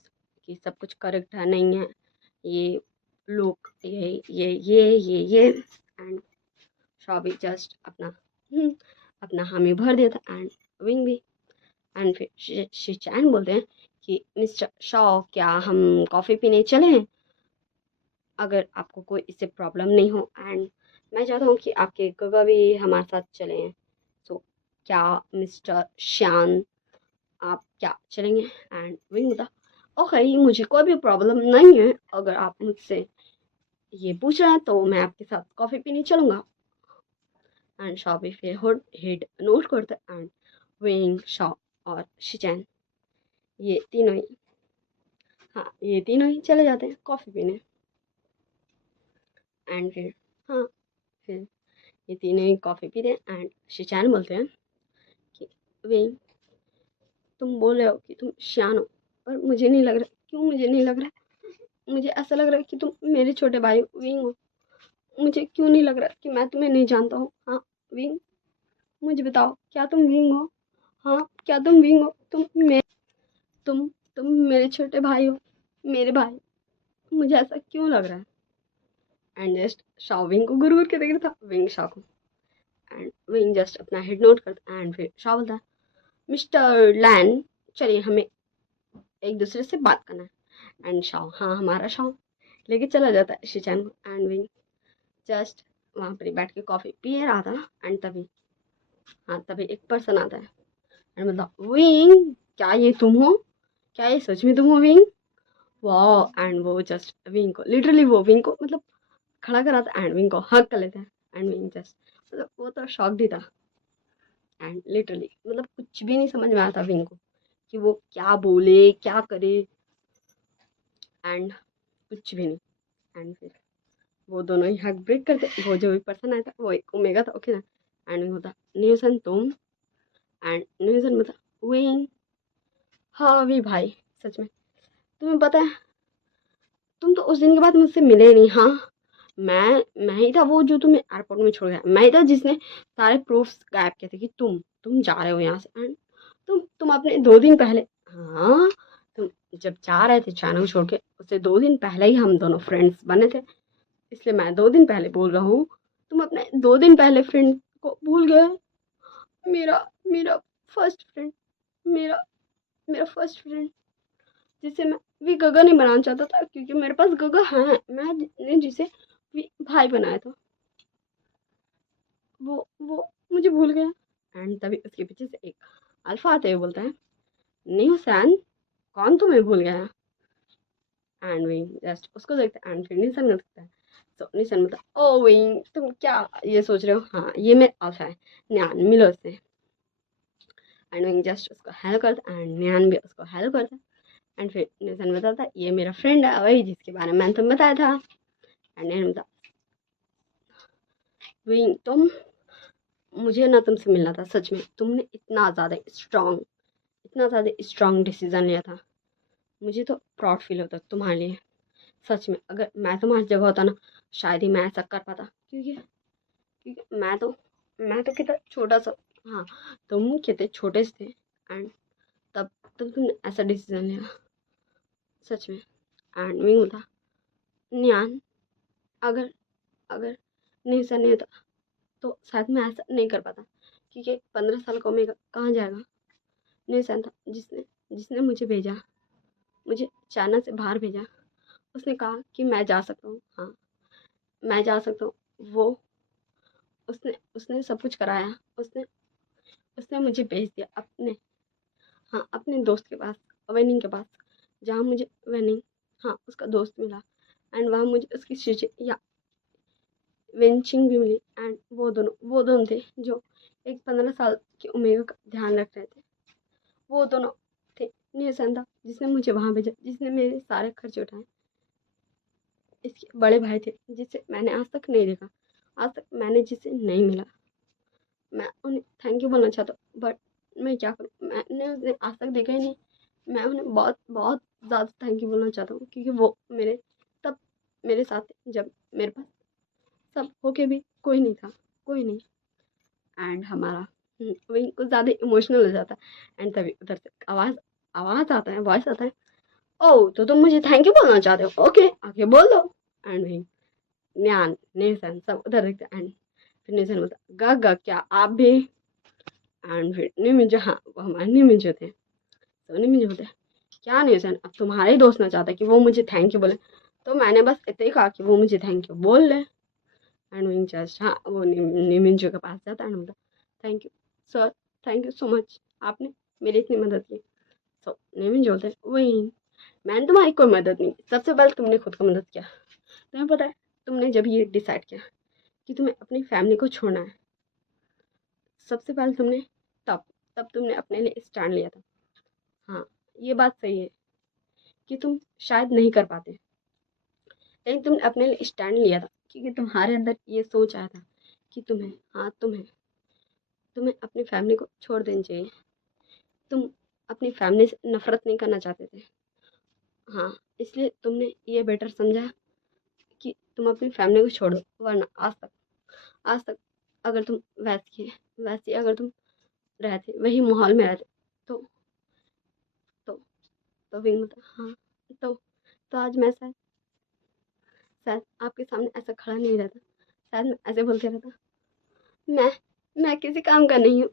कि सब कुछ करेक्ट है नहीं है, ये लोग ये एंड शॉ भी जस्ट अपना हामी भर दिया था एंड विंग भी। एंड फिर शिचैन बोलते हैं कि मिस्टर शॉ क्या हम कॉफ़ी पीने चलें, अगर आपको कोई इससे प्रॉब्लम नहीं हो। एंड मैं चाहता हूँ कि आपके गगा भी हमारे साथ चलें। सो क्या मिस्टर श्यान आप क्या चलेंगे? एंड विंग बोला ओके, मुझे कोई भी प्रॉब्लम नहीं है, अगर आप मुझसे ये पूछ रहे हैं तो मैं आपके साथ कॉफ़ी पीने चलूँगा। एंड शॉ भी फिर हेड नोट करता है एंड विंग शॉ और शिचैन ये तीनों ही, हाँ ये तीनों ही चले जाते हैं कॉफ़ी पीने। एंड फिर हाँ फिर ये तीनों ही कॉफ़ी पीते हैं एंड शिचैन बोलते हैं कि विंग तुम बोल रहे हो कि तुम शियान हो, पर मुझे नहीं लग रहा। क्यों मुझे नहीं लग रहा? मुझे ऐसा लग रहा है कि तुम मेरे छोटे भाई विंग हो। मुझे क्यों नहीं लग रहा कि मैं तुम्हें नहीं जानता हूँ? हाँ विंग, मुझे बताओ क्या तुम विंग हो? हाँ क्या तुम विंग हो? तुम तुम मेरे छोटे भाई हो, मेरे भाई। मुझे ऐसा क्यों लग रहा है? एंड जस्ट शाओ विंग को घूर घूर के देख रहा था, विंग शाओ को। एंड विंग जस्ट अपना हेड नोट करता एंड फिर शाओ बोलता है मिस्टर लैन, चलिए हमें एक दूसरे से बात करना है। एंड शाओ, हाँ हमारा शाओ लेके चला जाता है शिचैन को। एंड विंग जस्ट वहाँ पर बैठ के कॉफ़ी पी रहा था एंड तभी एक पर्सन आता है एंड मतलब विंग, क्या ये तुम हो? क्या ये सच में तुम हो विंग? वाह। एंड वो जस्ट विंग को लिटरली वो विंग को मतलब खड़ा कराता एंड विंग को हक कर लेता है। एंड विंग जस्ट मतलब वो तो शॉक्ड ही था एंड लिटरली मतलब कुछ भी नहीं समझ में आता विंग को कि वो क्या बोले क्या करे एंड कुछ भी नहीं। एंड फिर वो दोनों ही हक ब्रेक करते। वो जो भी पर्सन आया था वो एक ओमेगा था, ओके ना। एंड विंग होता न्यूसन तुम, एंड न्यूसन बता विंग, हाँ भी भाई सच में तुम्हें पता है तुम तो उस दिन के बाद मुझसे मिले नहीं। हाँ मैं ही था वो जो तुम्हें एयरपोर्ट में छोड़ गया। मैं ही था जिसने सारे प्रूफ्स गायब किए थे कि तुम जा रहे हो यहाँ से। एंड तुम अपने 2 दिन पहले, हाँ तुम जब जा रहे थे चाइना को छोड़ के उससे 2 दिन पहले ही हम दोनों फ्रेंड्स बने थे। इसलिए मैं 2 दिन पहले बोल रहा हूँ तुम अपने 2 दिन पहले फ्रेंड को भूल गए। मेरा मेरा फर्स्ट फ्रेंड, मेरा मेरा फर्स्ट फ्रेंड जिसे मैं भी गगा नहीं बनाना चाहता था क्योंकि मेरे पास गगा है, मैंने जिसे भी भाई बनाया था वो मुझे भूल गया। एंड तभी उसके पीछे से एक अल्फा आते हुए बोलता है नहीं हुसैन, कौन तुम्हें भूल गया? एंड विंग जस्ट उसको देखता है एंड फिर निशन को देखता है। तो निशन बोलता ओ विंग तुम क्या ये सोच रहे हो? हाँ ये मेरा अल्फा है, न्यान मिलो इससे। एंड विंग जस्ट उसको हेल्प करता है एंड न्यान भी उसको हेल्प करता है। एंड फिर निशन बताता है ये मेरा फ्रेंड है वही जिसके बारे में मैंने तुम्हें बताया था। एंड न्यान बताता विंग मुझे ना तुमसे मिलना था सच में। तुमने इतना ज़्यादा स्ट्रांग डिसीजन लिया था। मुझे तो प्राउड फील होता तुम्हारे लिए सच में। अगर मैं तुम्हारी जगह होता ना शायद ही मैं ऐसा कर पाता क्योंकि मैं तो कितना छोटा सा, हाँ तुम कितने छोटे से थे एंड तब तब तुमने ऐसा डिसीजन लिया सच में। एंड मी होता न्यान, अगर अगर नहीं ऐसा नहीं होता तो शायद मैं ऐसा नहीं कर पाता क्योंकि 15 साल का ओमेगा कहाँ जाएगा। निशान था जिसने जिसने मुझे भेजा, मुझे चाइना से बाहर भेजा। उसने कहा कि मैं जा सकता हूँ, हाँ मैं जा सकता हूँ। वो उसने उसने सब कुछ कराया। उसने उसने मुझे भेज दिया अपने दोस्त के पास, वेनिंग के पास, जहाँ मुझे वेनिंग, हाँ उसका दोस्त मिला। एंड वहाँ मुझे उसकी चीज़ें या वेंचिंग भी मिली। एंड वो दोनों थे जो एक 15 साल की उम्र का ध्यान रख रहे थे। वो दोनों थे निशान था जिसने मुझे वहाँ भेजा, जिसने मेरे सारे खर्चे उठाए। इसके बड़े भाई थे जिसे मैंने आज तक नहीं देखा, आज तक मैंने जिसे नहीं मिला। मैं उन्हें थैंक यू बोलना चाहता हूँ बट मैं क्या करूँ, मैंने उन्हें आज तक देखा ही नहीं। मैं उन्हें बहुत बहुत ज़्यादा थैंक यू बोलना चाहता हूँ क्योंकि वो तब मेरे साथ थे जब मेरे पास सब होके भी कोई नहीं था, कोई नहीं। एंड हमारा वही कुछ ज़्यादा इमोशनल हो जाता है। एंड तभी उधर से आवाज़ आता है, वॉइस आता है ओह तो तुम मुझे थैंक यू बोलना चाहते हो, ओके आगे बोल दो। एंड वही न्यान नेसन सब उधर देखते एंड फिर नेसन बोलता गा क्या आप भी? एंड फिर निमिंजो, हाँ वो हमारे निमिंजो थे। तो निमिंजो बोलते क्या नेसन अब तुम्हारा ही दोस्त ना चाहता कि वो मुझे थैंक यू बोले, तो मैंने बस इतना ही कहा कि वो मुझे थैंक यू बोल ले। एंड विंग जस्ट हाँ वो निमिंजो के पास जाता है एंड बोलता thank you sir, thank you so much, आपने मेरी इतनी मदद की। तो निमिंजो बोलते वही मैंने तुम्हारी कोई मदद नहीं, सबसे पहले तुमने खुद को मदद किया। तुम्हें पता है तुमने जब ये डिसाइड किया कि तुम्हें अपनी फैमिली को छोड़ना है सबसे पहले तुमने तब तब तुमने अपने लिए स्टैंड लिया था। हाँ, ये बात सही है कि तुम शायद नहीं कर पाते, लेकिन तुमने अपने लिए स्टैंड लिया था क्योंकि तुम्हारे अंदर ये सोच आया था कि तुम्हें, हाँ तुम्हें अपनी फैमिली को छोड़ देनी चाहिए। तुम अपनी फैमिली से नफरत नहीं करना चाहते थे। हाँ, इसलिए तुमने ये बेटर समझा कि तुम अपनी फैमिली को छोड़ो, वरना आज तक अगर तुम वैसी अगर तुम रहते, वही माहौल में रहते, तो तो तो विंग बता, हाँ, तो तो आज मैं शायद आपके सामने ऐसा खड़ा नहीं रहता। शायद मैं ऐसे बोलते रहता, मैं मैं किसी काम का नहीं हूँ,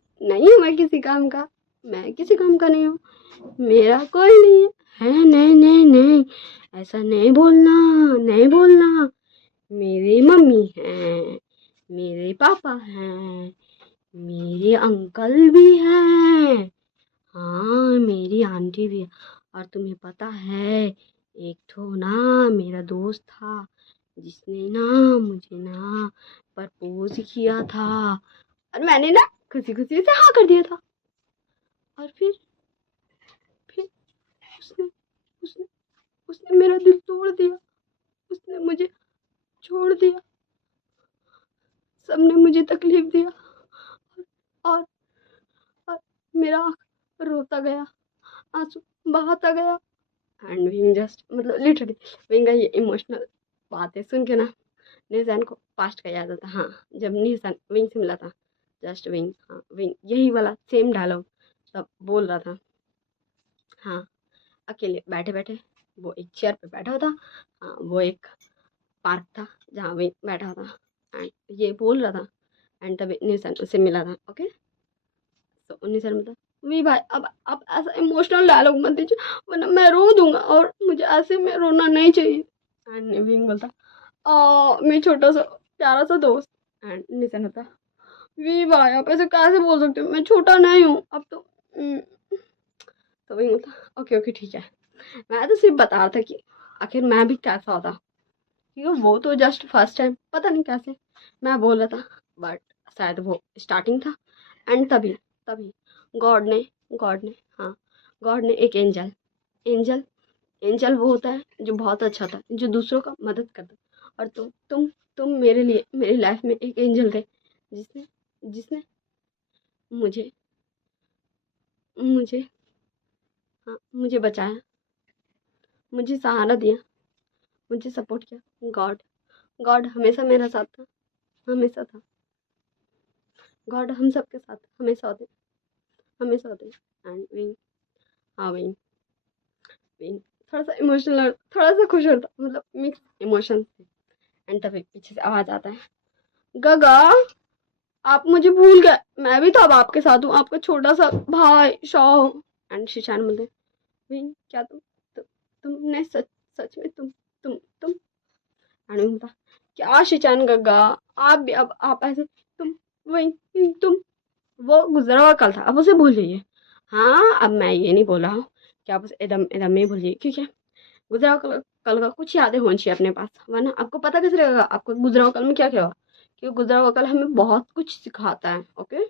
मैं किसी काम का, मैं किसी काम का नहीं हूँ, मेरा कोई नहीं है, नहीं नहीं नहीं, ऐसा नहीं बोलना, मेरी मम्मी है, मेरे पापा हैं, मेरे अंकल भी हैं, हाँ मेरी आंटी भी है। और तुम्हें पता है, एक तो ना मेरा दोस्त था जिसने ना मुझे ना प्रपोज किया था, और मैंने ना खुशी खुशी से हाँ कर दिया था। और फिर उसने उसने उसने मेरा दिल तोड़ दिया, उसने मुझे छोड़ दिया, सबने मुझे तकलीफ दिया, और और मेरा आँख रोता गया, आंसू बहाता गया। एंड विंग जस्ट मतलब लिटरली विंग का ये इमोशनल बातें सुन के ना निशान को पास्ट का याद आता। हाँ, जब निशान विंग से मिला था, जस्ट विंग, हाँ विंग यही वाला सेम डायलॉग सब बोल रहा था। हाँ, अकेले बैठे बैठे वो एक चेयर पे बैठा हुआ था। हाँ, वो एक पार्क था जहाँ विंग बैठा हुआ था एंड ये बोल रहा था। एंड तभी निशान उससे मिला था। ओके, तो निशान मतलब वी भाई, अब ऐसा इमोशनल डायलॉग मत दीजिए, वरना मैं रो दूंगा और मुझे ऐसे में रोना नहीं चाहिए। एंड विंग बोलता, मैं छोटा सा प्यारा सा दोस्त। एंड निशान होता, वी भाई आप ऐसे कैसे बोल सकते हो, मैं छोटा नहीं हूँ अब तो। तो विंग बोलता, ओके ओके ठीक है, मैं तो सिर्फ बता रहा था कि आखिर मैं भी कैसा होता, क्योंकि वो तो जस्ट फर्स्ट टाइम पता नहीं कैसे मैं बोल रहा था, बट शायद वो स्टार्टिंग था। एंड तभी तभी गॉड ने गॉड ने हाँ, गॉड ने एक एंजल एंजल वो होता है जो बहुत अच्छा था, जो दूसरों का मदद करता। और तुम मेरे लिए मेरी लाइफ में एक एंजल थे, जिसने जिसने मुझे मुझे हाँ, मुझे बचाया, मुझे सहारा दिया, मुझे सपोर्ट किया। गॉड गॉड हमेशा मेरा साथ था, हमेशा था। गॉड हम सबके साथ हमेशा होते। एंड विंग, हाँ विंग थोड़ा सा इमोशनल और थोड़ा सा खुश होता, मतलब मिक्स इमोशंस थे। एंड तभी पीछे से आवाज आता है, गगा आप मुझे भूल गए, मैं भी तो अब आपके साथ हूँ, आपका छोटा सा भाई शॉ। एंड शिशान बोलते, विंग क्या तुमने सच सच में तुम एंड विंग बोलता, क्या शिशान गगा, आप भी अब आप ऐसे विंग तुम, वो गुजरा हुआ कल था, अब उसे भूल जाइए। हाँ, अब मैं ये नहीं बोल रहा हूँ कि आप उसे एकदम एकदम नहीं भूल जाइए, क्योंकि गुजरा हुआ कल का कुछ यादें होनी चाहिए अपने पास, वरना आपको पता कैसे रहेगा आपको गुजरा हुआ कल में क्या क्या हुआ। क्योंकि गुजरा हुआ कल हमें बहुत कुछ सिखाता है। ओके,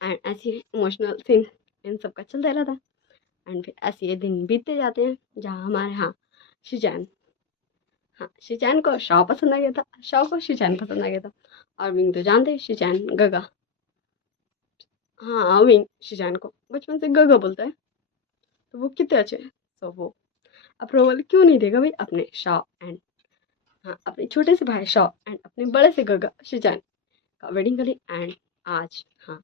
एंड ऐसे इमोशनल सीन इन सब का चलता रहता है। एंड फिर ऐसे ये दिन बीतते जाते हैं जहाँ हमारे यहाँ शिजैन, हाँ शिजैन को शाओ पसंद आ गया था, शाओ को शिजैन पसंद आ गया था। और विंग तो जानते हैं शिजैन गगा, हाँ विंग शिजैन को बचपन से गगा बोलता है, तो वो कितने अच्छे हैं। तो वो अप्रूवल क्यों नहीं देगा भाई अपने शाओ एंड, हाँ अपने छोटे से भाई शाओ एंड अपने बड़े से गगा शिजान का वेडिंग करी। एंड आज, हाँ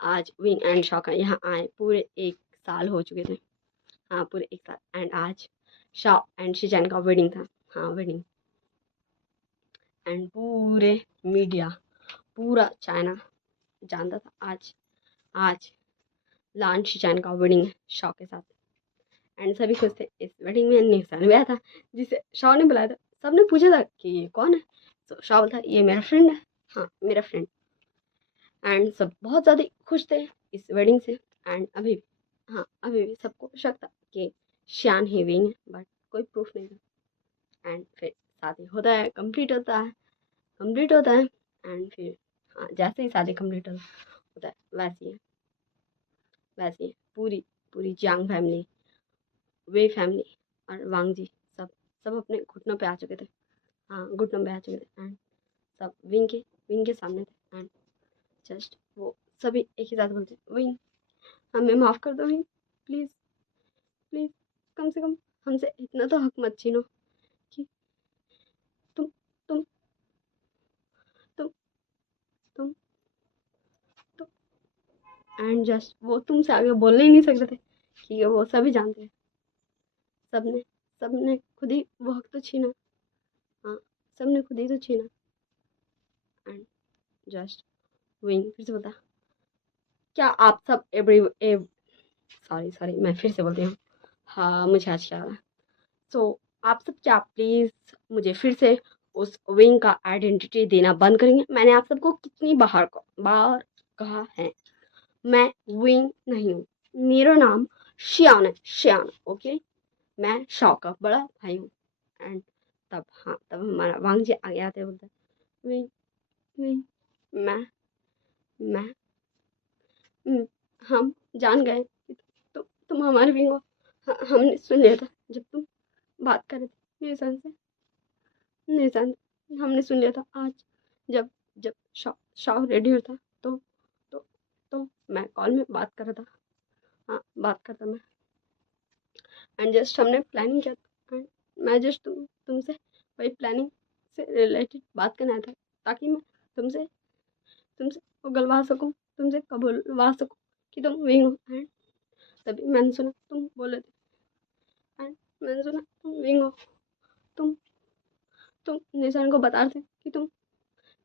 आज विंग एंड शाओ का यहाँ आए पूरे 1 साल हो चुके थे। हाँ पूरे 1 साल। एंड आज शाओ एंड शिजान का वेडिंग था। हाँ वेडिंग। एंड पूरे मीडिया, पूरा चाइना जानता था आज आज लान शिजान का वेडिंग है शाओ के साथ। एंड सभी खुश थे। इस वेडिंग में निशान भी आया था, जिसे शाओ ने बुलाया था। सबने पूछा था कि ये कौन है, तो शाओ बोला था ये मेरा फ्रेंड है, हाँ मेरा फ्रेंड। एंड सब बहुत ज़्यादा खुश थे इस वेडिंग से। एंड अभी भी, हाँ अभी भी सबको शक था कि श्यान ही विंग है, बट कोई प्रूफ नहीं था। एंड फिर शादी होता है, कंप्लीट होता है। एंड फिर हाँ, जैसे ही शादी कंप्लीट होता है वैसे ही पूरी पूरी जियांग फैमिली, वे फैमिली और वांग जी सब सब अपने घुटनों पे आ चुके थे। हाँ, घुटनों पे आ चुके थे एंड सब विंग के सामने थे एंड जस्ट वो सभी एक ही साथ बोलते, विंग हमें माफ़ कर दो विंग, प्लीज़ प्लीज़, कम से कम हमसे इतना तो हक मत छीनो कि तुम तुम तुम तुम तुम एंड जस्ट वो तुमसे आगे बोलने ही नहीं सकते थे कि वो सभी जानते हैं। सबने सबने खुद ही वो हक तो छीना। हाँ, सबने खुद ही तो छीना एंड जस्ट विंग फिर से बता, क्या आप सब सॉरी सॉरी मैं फिर से बोलती हूँ। हाँ, मुझे आज क्या सो आप सब क्या प्लीज़ मुझे फिर से उस विंग का आइडेंटिटी देना बंद करेंगे? मैंने आप सबको कितनी बार कहा है, मैं विंग नहीं हूँ, मेरा नाम शियान है, शियान, ओके। मैं शाओ का बड़ा भाई हूँ एंड तब हमारा वांग जी आगे आते बोलते, विंग विंग मैं मैं हम्म, हम जान गए कि तुम हमारे विंग हो। हमने सुन लिया था जब तुम बात कर रहे थे निशान से, निशान हमने सुन लिया था आज जब जब शाह रेडी होता तो तो तो मैं कॉल में बात कर रहा था। हाँ, बात करता मैं एंड जस्ट हमने प्लानिंग किया था एंड मैं जस्ट तुमसे वही प्लानिंग से रिलेटेड बात करना था ताकि मैं तुमसे तुमसे वो गलवा सकूँ, तुमसे कबूलवा सकूँ कि तुम विंग हो एंड तभी मैंने सुना तुम बोले थे एंड मैंने सुना तुम विंग हो। तुम तुम निशान को बता रहे थे कि तुम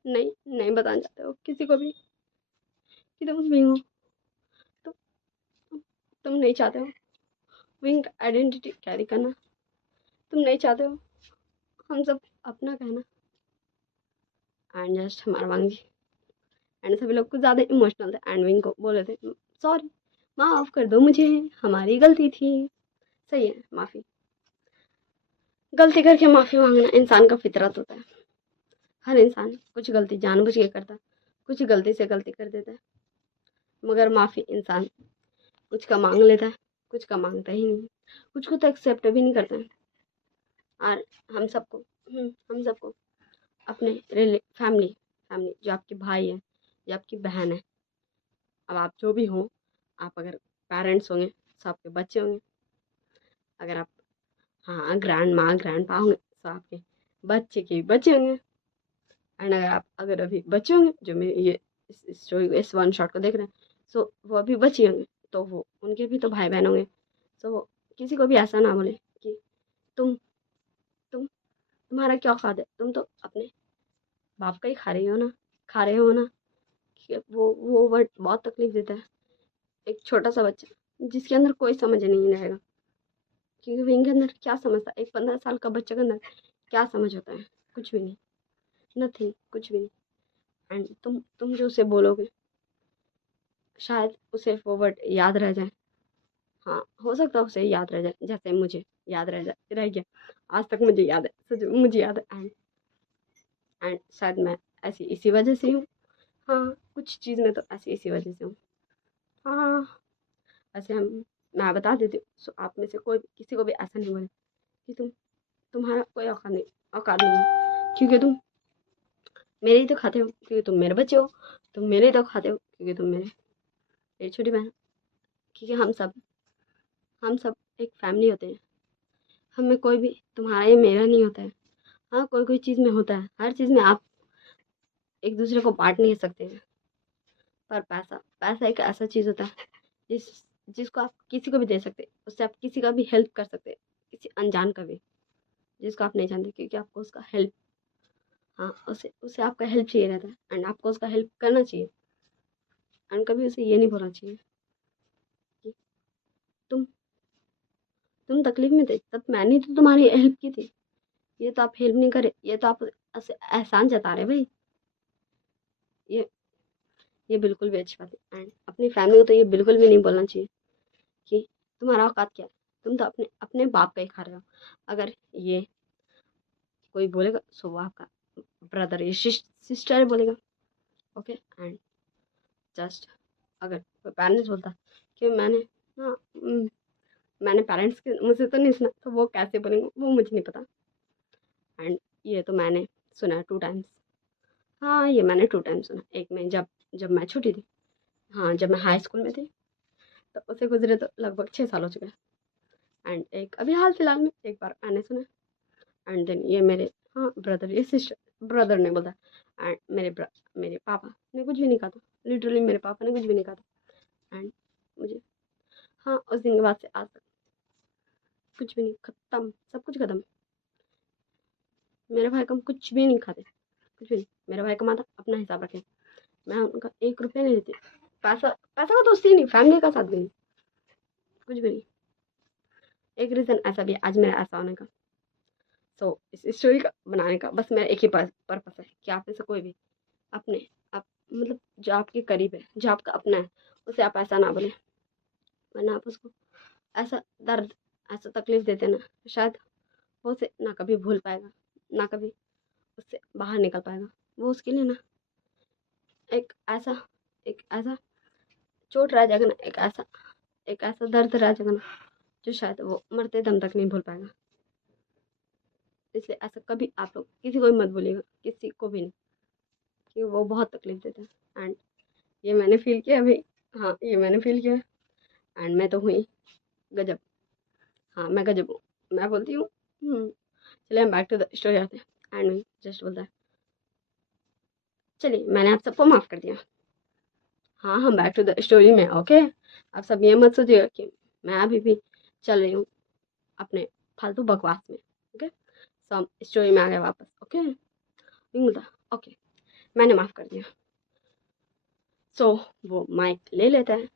नहीं नहीं बताना चाहते हो किसी को भी कि तुम विंग हो। तुम तुम नहीं चाहते हो विंग आइडेंटिटी कैरी करना, तुम नहीं चाहते हो हम सब अपना कहना एंड जस्ट हमारा वांग जी एंड सभी लोग कुछ ज़्यादा इमोशनल थे एंड विंग को बोले थे सॉरी, माफ़ कर दो मुझे, हमारी गलती थी। सही है, माफ़ी, गलती करके माफ़ी मांगना इंसान का फितरत होता है। हर इंसान कुछ गलती जानबूझ के करता है, कुछ गलती से गलती कर देता है, मगर माफ़ी इंसान कुछ का मांग लेता है, कुछ का मांगता ही नहीं, कुछ को तो एक्सेप्ट भी नहीं करता है। और हम सबको हम सबको अपने फैमिली फैमिली जो आपके भाई है या आपकी बहन है, अब आप जो भी हो, आप अगर पेरेंट्स होंगे तो आपके बच्चे होंगे, अगर आप हाँ ग्रैंड माँ ग्रैंड पा होंगे तो आपके बच्चे के बच्चे होंगे एंड अगर अभी बच्चे होंगे जो मेरे ये इस स्टोरी इस वन शॉट को देख रहे हैं, सो वो अभी बच्चे होंगे तो वो उनके भी तो भाई बहन होंगे। सो वो किसी को भी ऐसा ना बोले कि तुम तुम्हारा क्या औकात है, तुम तो अपने बाप का ही खा रहे हो ना। कि वो वर्ड बहुत तकलीफ देता है एक छोटा सा बच्चा जिसके अंदर कोई समझ नहीं रहेगा, क्योंकि वो इनके अंदर क्या समझता है, एक 15 साल का बच्चे के अंदर क्या समझ होता है, कुछ भी नहीं, नथिंग, कुछ भी नहीं। एंड तुम जो उसे बोलोगे शायद उसे वो वर्ड याद रह जाए। हाँ, हो सकता है उसे याद रह जाए जैसे मुझे याद रह गया, आज तक मुझे याद है, सच में मुझे याद है एंड शायद मैं ऐसी इसी वजह से हूँ। हाँ, कुछ चीज़ में तो ऐसी इसी वजह से हूँ। हाँ, ऐसे मैं बता देती हूँ, सो आप में से कोई किसी को भी ऐसा नहीं बोले कि तुम्हारा कोई औकात नहीं है, क्योंकि तुम मेरे ही तो खाते हो, क्योंकि तुम मेरे बच्चे हो, तुम मेरे ही तो खाते हो क्योंकि तुम मेरी छोटी बहन, क्योंकि हम सब एक फैमिली होते हैं। हमें कोई भी तुम्हारा या मेरा नहीं होता है। हाँ, कोई कोई चीज़ में होता है, हर चीज़ में आप एक दूसरे को बांट नहीं सकते हैं, पर पैसा एक ऐसा चीज़ होता है जिसको आप किसी को भी दे सकते हैं, उससे आप किसी का भी हेल्प कर सकते हैं, किसी अनजान का भी जिसको आप नहीं जानते, क्योंकि आपको उसका हेल्प, हाँ, उसे उसे आपका हेल्प चाहिए रहता है एंड आपको उसका हेल्प करना चाहिए एंड कभी उसे ये नहीं बोलना चाहिए कि तुम तुम तकलीफ में थे तब मैंने तो तुम्हारी हेल्प की थी, ये तो आप हेल्प नहीं करे, ये तो आप एहसान जता रहे भाई। ये ये बिल्कुल भी अच्छी बात है एंड अपनी फैमिली को तो ये बिल्कुल भी नहीं बोलना चाहिए कि तुम्हारा औकात क्या है, तुम तो अपने अपने बाप का ही खा रहे हो। अगर ये कोई बोलेगा सो वो आपका ब्रदर या सिस्टर बोलेगा, ओके। एंड जस्ट अगर कोई पेरेंट्स बोलता कि हाँ मैंने पेरेंट्स के मुझसे तो नहीं सुना, तो वो कैसे बोलेंगे वो मुझे नहीं पता। एंड ये तो मैंने सुना 2 टाइम्स। हाँ, ये मैंने 2 टाइम्स सुना। एक में जब जब मैं छोटी थी, हाँ जब मैं हाई स्कूल में थी, तो उसे गुजरे तो लगभग 6 साल हो चुके हैं। एंड एक अभी हाल फिलहाल में एक बार मैंने सुना। एंड देन ये मेरे, हाँ ब्रदर या सिस्टर, ब्रदर ने बोला। एंड मेरे पापा ने कुछ भी नहीं कहा था, लिटरली मेरे पापा ने कुछ भी नहीं कहा था। एंड मुझे, हाँ उस दिन के बाद से आज तक कुछ भी नहीं, खत्म, सब कुछ खत्म। मेरे भाई को हम कुछ भी नहीं खाते, कुछ भी नहीं। मेरा भाई कमाता अपना हिसाब रखे, मैं उनका 1 रुपया नहीं देती। पैसा पैसा का दोस्ती नहीं, फैमिली का साथ भी नहीं, कुछ भी नहीं। एक रीज़न ऐसा भी है आज मेरा ऐसा होने का। सो इस स्टोरी का बनाने का बस मेरा एक ही पर्पस है कि आप में से कोई भी अपने आप मतलब जो आपके करीब है, जो आपका अपना है, उसे आप ऐसा ना बोले, वरना आप उसको ऐसा दर्द, ऐसा तकलीफ देते ना, शायद वो उसे ना कभी भूल पाएगा, ना कभी उससे बाहर निकल पाएगा। वो उसके लिए ना एक ऐसा एक ऐसा चोट रह जाएगा ना, एक ऐसा दर्द रह जाएगा ना, जो शायद वो मरते दम तक नहीं भूल पाएगा। इसलिए ऐसा कभी आप लोग किसी को भी मत बोलिएगा, किसी को भी नहीं, कि वो बहुत तकलीफ देते हैं। एंड ये मैंने फील किया अभी, हाँ ये मैंने फील किया। एंड मैं तो हुई गजब, हाँ मैं गजब हूँ, मैं बोलती हूँ। चलिए हम बैक टू द स्टोरी आते हैं। एंड जस्ट बोलता है चलिए मैंने आप सबको माफ़ कर दिया। हाँ हम बैक टू द स्टोरी में, ओके। आप सब ये मत सोचिएगा कि मैं अभी भी चल रही हूँ अपने फालतू बकवास में, ओके। सो हम स्टोरी में आ गए वापस, ओके। बोलता ओके मैंने माफ़ कर दिया। सो वो माइक ले लेता है,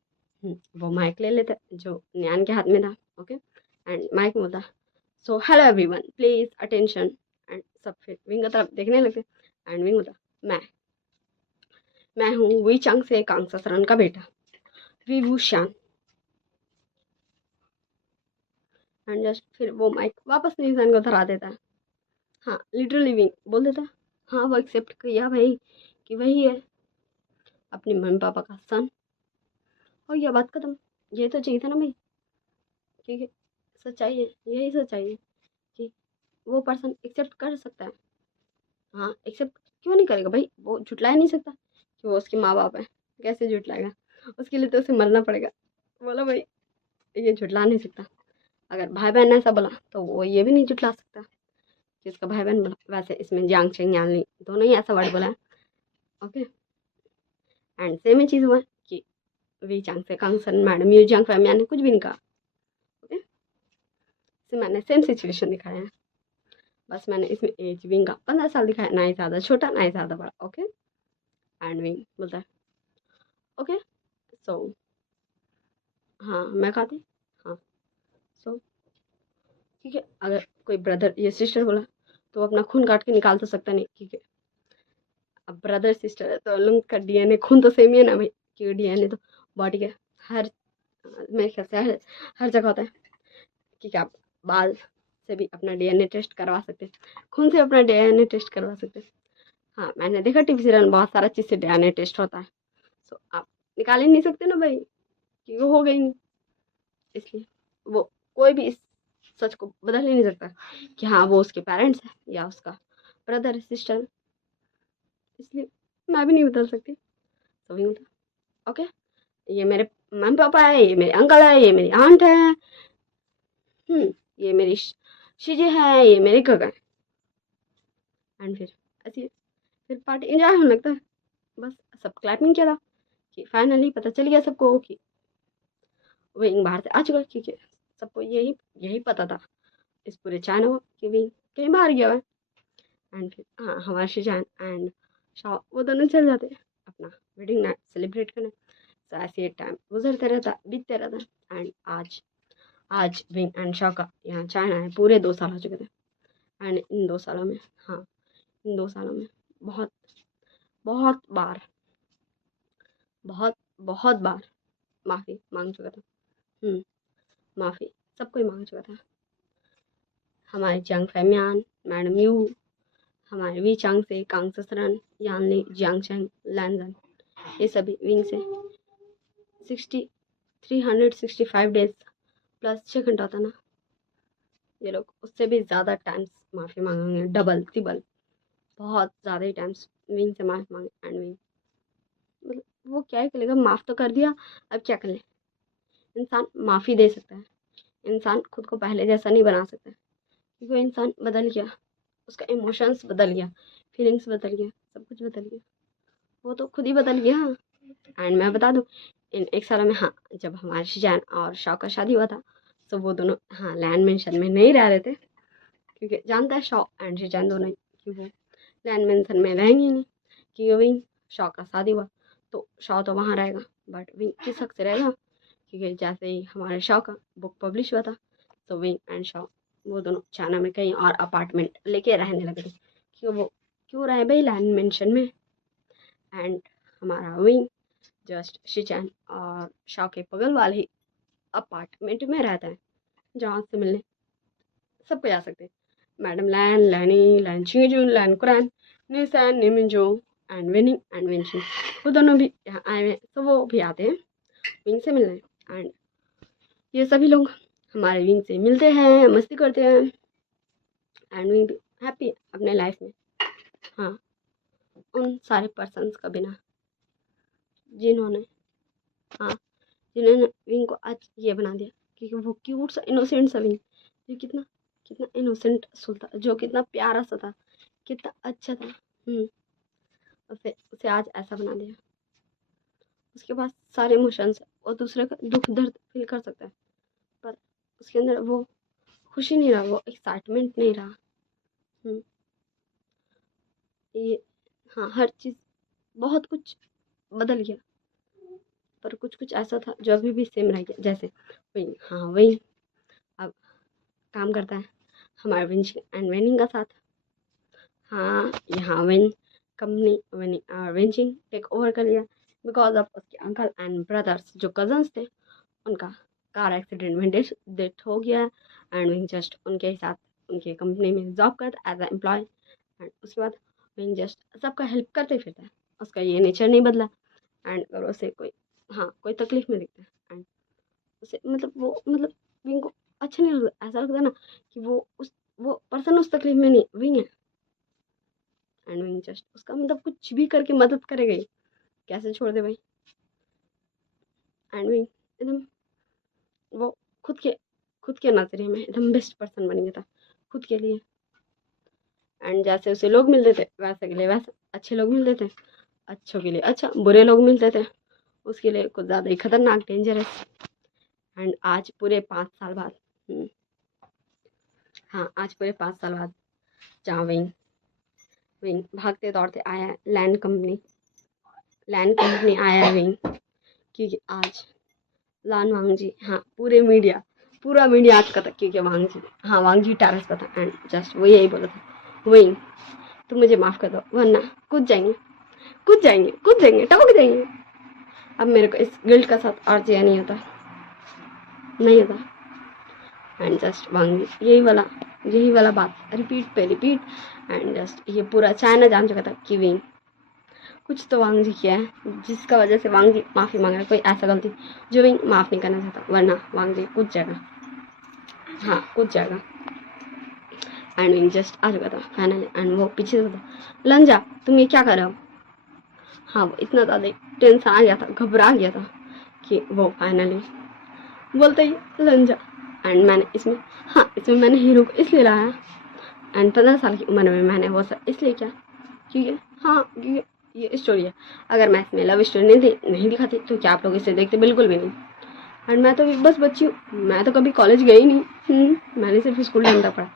वो माइक ले लेता है जो न्यान के हाथ में था, ओके। एंड माइक बोलता so hello everyone please attention. And सब फिर विंग की तरफ देखने लगते। एंड विंग बोलता मैं हूँ वी चंग से कांगसासरन का बेटा विभूषण। एंड जस्ट फिर वो माइक वापस निशान को धरा देता है। हाँ लिटरली विंग बोल देता है, हाँ वो एक्सेप्ट किया भाई कि वही है अपने मम्मी पापा का सन, और यह बात खत्म। ये तो चाहिए था ना भाई, ठीक है। सच्चाई है, यही सच्चाई है कि वो पर्सन एक्सेप्ट कर सकता है। हाँ एक्सेप्ट क्यों नहीं करेगा भाई, वो झुटला नहीं सकता कि वो उसके माँ बाप है, कैसे झुटलाएगा। उसके लिए तो उसे मरना पड़ेगा। बोला भाई ये झुटला नहीं सकता। अगर भाई बहन ने ऐसा बोला तो वो ये भी नहीं झुटला सकता कि उसका भाई बहन बोला। वैसे इसमें जियांग चेंग यानली दोनों ही ऐसा वर्ड बोला है, ओके। एंड सेम ही चीज़ हुआ कि वी चांग से कांगसन मैडम यू जियांग फैमिया ने कुछ भी नहीं कहा, ओके। इसे मैंने सेम सिचुएशन दिखाया है, बस मैंने इसमें एज विंग का 15 साल दिखाया, ना ही ज़्यादा छोटा ना ही ज़्यादा बड़ा, ओके। एंड विंग बोलता है ओके सो हाँ मैं खाती, हाँ सो ठीक है। अगर कोई ब्रदर या सिस्टर बोला तो वो अपना खून काट के निकाल तो सकता नहीं, ठीक है। अब ब्रदर सिस्टर है तो लोग का डीएनए खून तो सेम ही है ना भाई, क्योंकि डीएनए तो बॉडी के हर मेरे ख्याल से हर जगह होता है, ठीक है। आप बाल से भी अपना डीएनए टेस्ट करवा सकते हैं, खून से अपना डीएनए टेस्ट करवा सकते हैं। हाँ मैंने देखा टीवी सीरियल में बहुत सारा चीज़ से डीएनए टेस्ट होता है। सो आप निकाल ही नहीं सकते ना भाई, क्योंकि वो हो गई नहीं। इसलिए वो कोई भी इस सच को बदल ही नहीं सकता कि हाँ वो उसके पेरेंट्स हैं या उसका ब्रदर सिस्टर। इसलिए मैं भी नहीं बदल सकती, सभी होता ओके। ये मेरे मम्मी पापा है, ये मेरे अंकल है, ये मेरी आंट है, ये मेरी शीजे है, ये मेरे कका है। एंड फिर ऐसी फिर पार्टी एंजॉय होने लगता है। बस सब क्लैपिंग किया था कि फाइनली पता चल गया सबको कि विंग बाहर से आ चुका है, क्योंकि सबको यही यही पता था इस पूरे चाइना को कि विंग कहीं बाहर गया है। एंड फिर हाँ हमारे शिजान एंड शाह वो दोनों चल जाते हैं अपना वेडिंग नाइट सेलिब्रेट करने। तो ऐसे टाइम गुजरते रहता, बीतते रहता। एंड आज आज विंग एंड शाह का यहाँ चाइना है पूरे 2 साल हो चुके थे। एंड इन 2 सालों में, हाँ इन 2 सालों में बहुत बहुत बार बहुत बहुत बार माफ़ी मांग चुका था। माफ़ी सबको ही मांग चुका था, हमारे जंग फैमियान, मैडम यू, हमारे वी चांग से, कांग ससरन, यानली, जियांगचैंग, लैनजन, ये सभी विंग से 365 डेज प्लस 6 घंटा होता ना, ये लोग उससे भी ज़्यादा टाइम्स माफ़ी मांगेंगे, डबल तिबल, बहुत ज़्यादा ही टाइम्स विंग से माफ़ी मांगे। एंड विंग मतलब वो क्या ही करेगा, माफ़ तो कर दिया, अब क्या कर ले। इंसान माफ़ी दे सकता है, इंसान खुद को पहले जैसा नहीं बना सकता, क्योंकि वो इंसान बदल गया, उसका इमोशंस बदल गया, फीलिंग्स बदल गया, सब कुछ बदल गया, वो तो खुद ही बदल गया। एंड मैं बता दूँ, इन 1 साल में, हाँ, जब हमारे शिजान और शॉ का शादी हुआ था, तो वो दोनों, हाँ, लैंड मेंशन में नहीं रह रहे थे, क्योंकि जानता है शॉ एंड शिजान दोनों ही कि वो लैंड मेंशन में रहेंगे नहीं, क्योंकि विंग शॉ का शादी हुआ तो शॉ तो वहाँ रहेगा, बट विंग किस हक से रहेगा, क्योंकि जैसे ही हमारे शॉ का बुक पब्लिश हुआ था, तो विंग एंड शॉ वो दोनों चाइना में कहीं और अपार्टमेंट लेके रहने लगे थे, क्योंकि वो क्यों रहे भाई लैंड मेंशन में। एंड हमारा विंग जस्ट शिचैन और शॉ के बगल वाले ही अपार्टमेंट में रहता है, जहाँ से मिलने सबको जा सकते हैं, मैडम लैन, लैनी, लैन चीजून, लैन कुरैन, निसैन, निमिंजो एंड विनिंग एंड विंची, वो दोनों भी यहाँ आए हुए हैं, तो वो भी आते हैं विंग से मिलने। एंड ये सभी लोग हमारे विंग से मिलते हैं, मस्ती करते हैं, एंड विंग भी हैप्पी है अपने लाइफ में। हाँ, उन सारे पर्सन्स का बिना जिन्होंने, हाँ, जिन्होंने विंग को आज ये बना दिया, क्योंकि वो क्यूट सा इनोसेंट सा विंग, जो कितना कितना इनोसेंट सोल था, जो कितना प्यारा सा था, कितना अच्छा था, उसे आज ऐसा बना दिया। उसके पास सारे इमोशंस है, वो दूसरे का दुख दर्द फील कर सकता है, पर उसके अंदर वो खुशी नहीं रहा, वो एक्साइटमेंट नहीं रहा। ये, हाँ, हर चीज़, बहुत कुछ बदल गया, पर कुछ कुछ ऐसा था जो अभी भी सेम रह गया, जैसे वही, हाँ, वही अब काम करता है हमारे विंच एंड वेनिंग का साथ। हाँ, यहाँ विन कंपनी विंचिंग टेक ओवर कर लिया, बिकॉज ऑफ उसके अंकल एंड ब्रदर्स जो कजन्स थे, उनका कार एक्सीडेंट में डेथ हो गया, एंड विंग जस्ट उनके साथ उनके कंपनी में जॉब करता एज ए एम्प्लॉय। एंड उसके बाद विंग जस्ट सबका हेल्प करते फिरता है, उसका ये नेचर नहीं बदला। एंड अगर उसे कोई, हाँ, कोई तकलीफ में दिखता है, एंड उसे मतलब विंग को अच्छा नहीं लगता, ऐसा लगता है ना कि वो पर्सन उस तकलीफ में नहीं, विंग है। एंड विंग जस्ट उसका मतलब कुछ भी करके मदद करेगा ही, कैसे छोड़ दे भाई। एंड विंग एकदम वो खुद के नजरिए में एकदम बेस्ट पर्सन बन गया था खुद के लिए। एंड जैसे उसे लोग मिलते थे, वैसे के लिए वैसे अच्छे लोग मिलते थे, अच्छों के लिए अच्छा, बुरे लोग मिलते थे उसके लिए कुछ ज़्यादा ही खतरनाक, डेंजरस। एंड आज पूरे 5 साल बाद, हाँ, आज पूरे 5 साल बाद जहाँ विंग भागते दौड़ते आया है लैंड कंपनी आया है विंग, क्योंकि आज लान वांगजी, हाँ, पूरा मीडिया आज का था, क्योंकि वांगजी टेरेस पर था। एंड जस्ट वो यही बोला था, विंग तुम मुझे माफ़ कर दो, वरना कूद जाएंगे, टपक जाएंगे। अब मेरे को इस गिल्ट का साथ और जिया नहीं होता। एंड जस्ट वांगजी यही वाला बात रिपीट पे रिपीट, एंड जस्ट ये पूरा चाइना जान चुका था कि विंग कुछ तो वांगजी किया है, जिसका वजह से वांगजी माफ़ी मांग रहा है, कोई ऐसा गलती जो विंग माफ़ नहीं करना चाहता, वरना वांगजी कूद जाएगा। एंड विंग जस्ट आ चुका था फाइनली, एंड वो पीछे से था, लंजा तुम ये क्या कर रहे हो। हाँ, वो इतना ज़्यादा टेंशन आ गया था, घबरा गया था कि वो फाइनली बोलते ही लंजा। एंड इसमें मैंने हीरो को इसलिए लाया, एंड 15 साल की उम्र में मैंने वो सब इसलिए किया क्योंकि ये स्टोरी है। अगर मैं इसमें लव स्टोरी नहीं दिखाती तो क्या आप लोग इसे देखते, बिल्कुल भी नहीं। एंड मैं तो बस बच्ची हूँ, मैं तो कभी कॉलेज गई नहीं, मैंने सिर्फ स्कूल टाइम तक पढ़ा।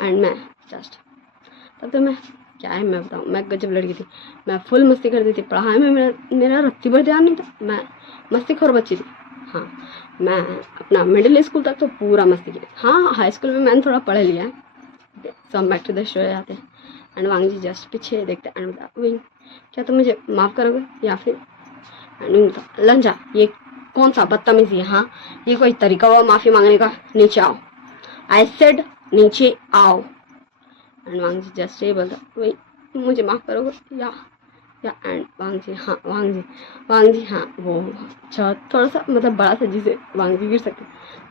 एंड मैं जस्ट तब तो मैं बताऊँ, मैं गजब लड़की थी, मैं फुल मस्ती करती थी, पढ़ाई में मेरा रत्ती भर ध्यान नहीं था, मैं मस्तीखोर बच्ची थी। हाँ, मैं अपना मिडिल स्कूल तक तो पूरा मस्ती किया। हाँ, हाई स्कूल में मैंने थोड़ा पढ़ लिया है। सो हम बैक टू द स्टोरी आते हैं। एंड वांगजी जस्ट पीछे देखते हैं, एंड बता, विंग क्या तुम मुझे माफ़ करोगे या फिर। एंड विंग बता, लंजा ये कौन सा बदतमीजी है, हाँ, ये कोई तरीका हुआ माफ़ी मांगने का, नीचे आओ, आई सेड नीचे आओ। एंड वांग जी जस्ट ये बोलता वही मुझे माफ़ करोगे या एंड वांग जी हाँ वो थोड़ा सा मतलब बड़ा सा जिसे वांग जी गिर सकते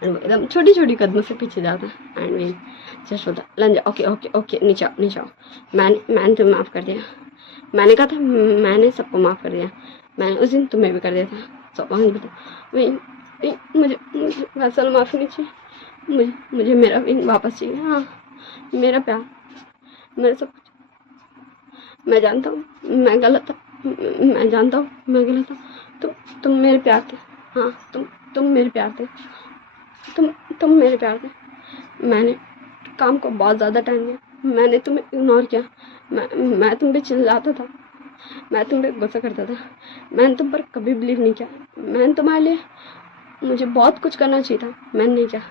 एंड वो एकदम छोटी छोटी कदमों से पीछे जाता है एंड वे जस्ट बोलता लंजा ओके नीचे आओ मैंने तुम्हें माफ़ कर दिया, मैंने कहा था मैंने सबको माफ़ कर दिया, मैंने उस दिन तुम्हें भी कर दिया था। तो वांग जी बोलता वही मुझे वैसा माफ़ी नहीं चाहिए, मुझे मेरा विंग वापस चाहिए। हाँ मेरा प्यार मेरा सब कुछ, मैं जानता हूँ मैं गलत था, मैं जानता हूँ मैं गलत था, तुम मेरे प्यार थे। हाँ तुम मेरे प्यार थे, तुम मेरे प्यार थे। मैंने काम को बहुत ज़्यादा टाइम दिया, मैंने तुम्हें इग्नोर किया, मैं तुम पे चिल्लाता था, मैं तुम पे गुस्सा करता था, मैंने तुम पर कभी बिलीव नहीं किया, मैंने तुम्हारे लिए मुझे बहुत कुछ करना चाहिए था, मैंने नहीं किया।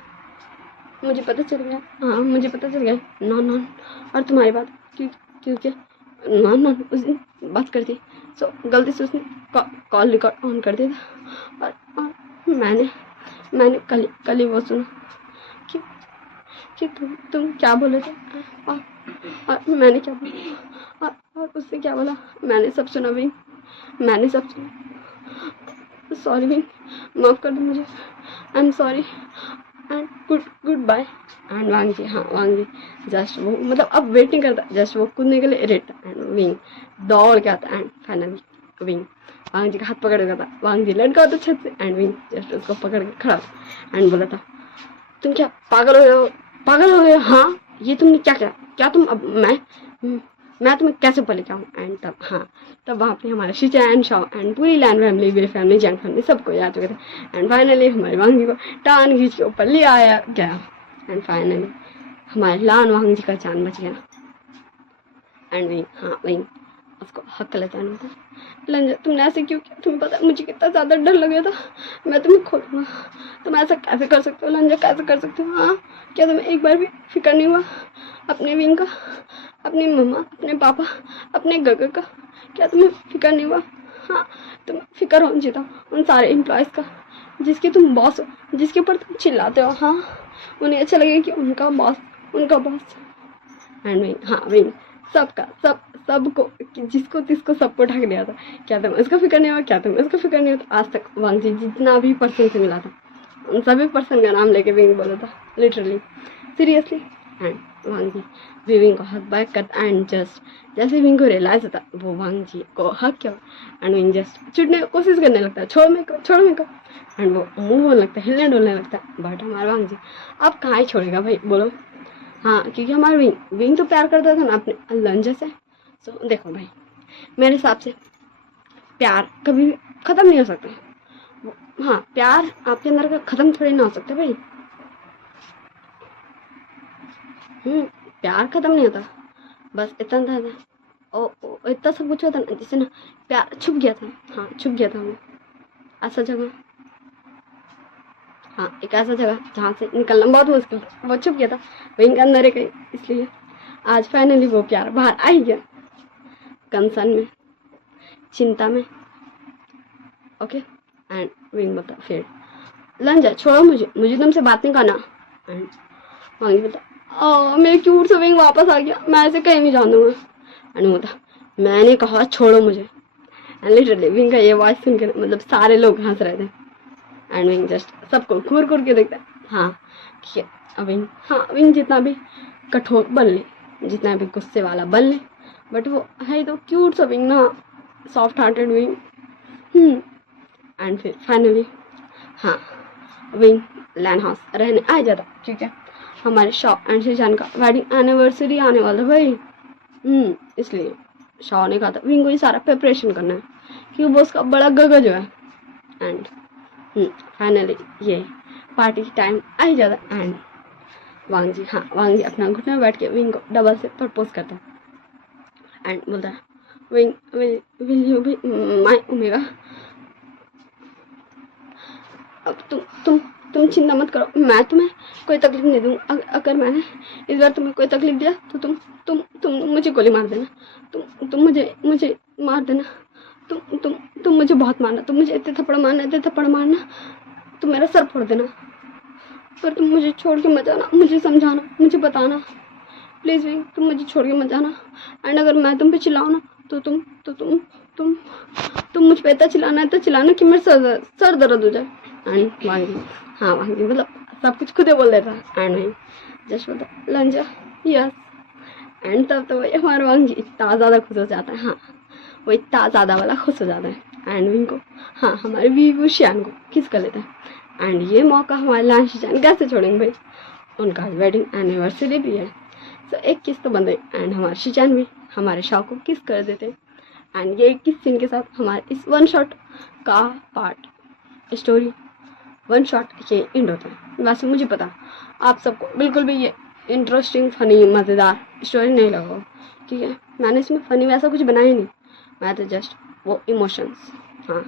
मुझे पता चल गया, हाँ मुझे पता चल गया नॉन और तुम्हारी बात क्योंकि नॉन उस दिन बात करती सो गलती से उसने कॉल रिकॉर्ड ऑन कर दिया था और मैंने कल ही वो सुना कि तुम क्या बोले थे और मैंने क्या बोला और उससे क्या बोला, मैंने सब सुना भी, मैंने सब सुना। सॉरी भी, माफ़ कर दो मुझे, I am sorry and goodbye. And Wang ji हाँ वांग जी जस्ट वो मतलब अब वेटिंग करता, जस्ट वो कूदने के लिए रेड था एंड विंग दौड़ के आता एंड फाइनली विंग वांग जी का हाथ पकड़ के था, वांग जी लड़का होता छत से एंड विंग जस्ट उसको पकड़ के खड़ा एंड बोला था तुम क्या पागल हो गए हो? हाँ ये तुमने क्या किया, क्या तुम अब मैं तुम्हें कैसे ऊपर लेके आऊँ। एंड तब वहाँ पे हमारे शीचा एंड शाओ एंड पूरी लैंड फैमिली मेरी फैमिली जैंग फैमिली सबको आ चुके थे एंड फाइनली हमारे वांगी को टान खींच के ऊपर ले आया गया एंड फाइनली हमारे लान वांग जी का जान बच गया एंड वही उसको हक लचाना होता। लंजा तुमने ऐसे क्यों किया, तुम्हें पता है मुझे कितना ज़्यादा डर लग गया था, मैं तुम्हें खो दूँगा, तुम ऐसा कैसे कर सकते हो लंजा, कैसे कर सकते हो? हाँ क्या तुम्हें एक बार भी फिक्र नहीं हुआ अपने विंग का, अपनी मम्मा, अपने पापा, अपने गगर का, क्या तुम्हें फिक्र नहीं हुआ? हाँ तुम फिक्र होना चाहिए था उन सारे एम्प्लॉयज़ का जिसके तुम बॉस हो, जिसके ऊपर तुम चिल्लाते हो। हाँ उन्हें अच्छा लगेगा कि उनका बॉस एंड वही सबको जिसको तिसको सबको ढक दिया था। क्या तुम्हें उसका फिक्र नहीं हुआ, क्या तुम्हें उसका फिक्र नहीं हुआ? आज तक वांग जी जितना भी पर्सन से मिला था उन सभी पर्सन का नाम लेके विंग बोला था literally seriously and Wang ji Wing को हक बैक करता एंड जस्ट जैसे विंग को रियलाइज होता वो वांग जी को हक किया एंड विंग जस्ट छुटने की कोशिश करने लगता है, छोड़ मेरे को एंड वो मुँह होने लगता है, हिलने डोलने लगता है। बट हमारा वांग जी अब कहाँ ही छोड़ेगा भाई बोलो। हाँ क्योंकि हमारा विंग तो प्यार करता था ना अपने लंजा से। सो देखो भाई मेरे हिसाब से प्यार कभी ख़त्म नहीं हो सकता। हाँ प्यार आपके अंदर का ख़त्म थोड़ी ना हो सकता भाई। प्यार ख़त्म नहीं होता, बस इतना था ओ इतना सब कुछ होता ना जिससे ना प्यार छुप गया था। हाँ छुप गया था वो ऐसा जगह, हाँ एक ऐसा जगह जहाँ से निकलना बहुत मुश्किल, वो छुप गया था विंग के अंदर है कहीं, इसलिए आज फाइनली वो प्यार बाहर आ ही गया कंसर्न में, चिंता में। ओके एंड विंग बता फिर लंजा छोड़ो मुझे तुमसे बात नहीं करना एंड वांगी बता मेरे क्यूट से विंग वापस आ गया, मैं ऐसे कहीं नहीं जान दूंगा एंड बता मैंने कहा छोड़ो मुझे एंड लिटरली विंग का ये वॉइस सुन के मतलब सारे लोग हंस रहे थे एंड विंग जस्ट सबको घूर के देखता है। हाँ विंग जितना भी कठोर बन ले, जितना भी गुस्से वाला बन ले, बट वो है तो क्यूट सा विंग ना, सॉफ्ट हार्टेड विंग। एंड फिर फाइनली हाँ विंग लैंड हाउस रहने आ जाता ठीक है। हमारे शॉप एंड शीजान का वेडिंग एनिवर्सरी आने वाला भाई, इसलिए शॉ ने कहा था विंग को ये सारा प्रिपरेशन करना है क्योंकि वो उसका बड़ा गगज है। एंड फाइनली ये पार्टी टाइम आ ही जाता एंड वांग जी अपना घुटने में बैठ के विंग को डबल से प्रपोज करता है एंड बोलता है wing will you be my omega. अब तुम चिंता मत करो, मैं तुम्हें कोई तकलीफ नहीं दूँ। अगर मैंने इस बार तुम्हें कोई तकलीफ दिया तो तुम मुझे गोली मार देना, तुम मुझे मार देना, तुम मुझे बहुत मारना, तुम मुझे इतने थप्पड़ मारना, तुम मेरा सर फोड़ देना, पर तुम मुझे छोड़ के मत जाना, मुझे समझाना, मुझे बताना प्लीज़ विंग तुम मुझे छोड़ के मत जाना। एंड अगर मैं तुम पे चिल्लाऊँ ना तो तुम मुझ पे इतना चिल्लाना कि मेरा सर दर्द हो जाए। एंड वांगी, हाँ वांगी मतलब सब कुछ खुद ही बोल देता। एंड वही जस्ट बोलता लंजा यस। एंड तब तो वही हमारा वांगी इतना ज़्यादा खुश हो जाता है, हाँ वो इतना ज़्यादा वाला खुश हो जाता है। एंड विंग को, हाँ हमारे वीवू शियान को किस कर लेता है। एंड ये मौका हमारे लान शियान कैसे छोड़ेंगे भाई, उनका वेडिंग एनिवर्सरी भी है। तो एक किस तो बंदे एंड हमारे शियान भी हमारे शाह को किस कर देते हैं। एंड ये किस सीन के साथ हमारे इस वन शॉट का पार्ट स्टोरी वन शॉट ये एंड होता है। वैसे मुझे पता आप सबको बिल्कुल भी ये इंटरेस्टिंग फनी मज़ेदार स्टोरी नहीं लगा, ठीक है। मैंने इसमें फ़नी वैसा कुछ बनाया नहीं, मैं तो जस्ट वो इमोशंस, हाँ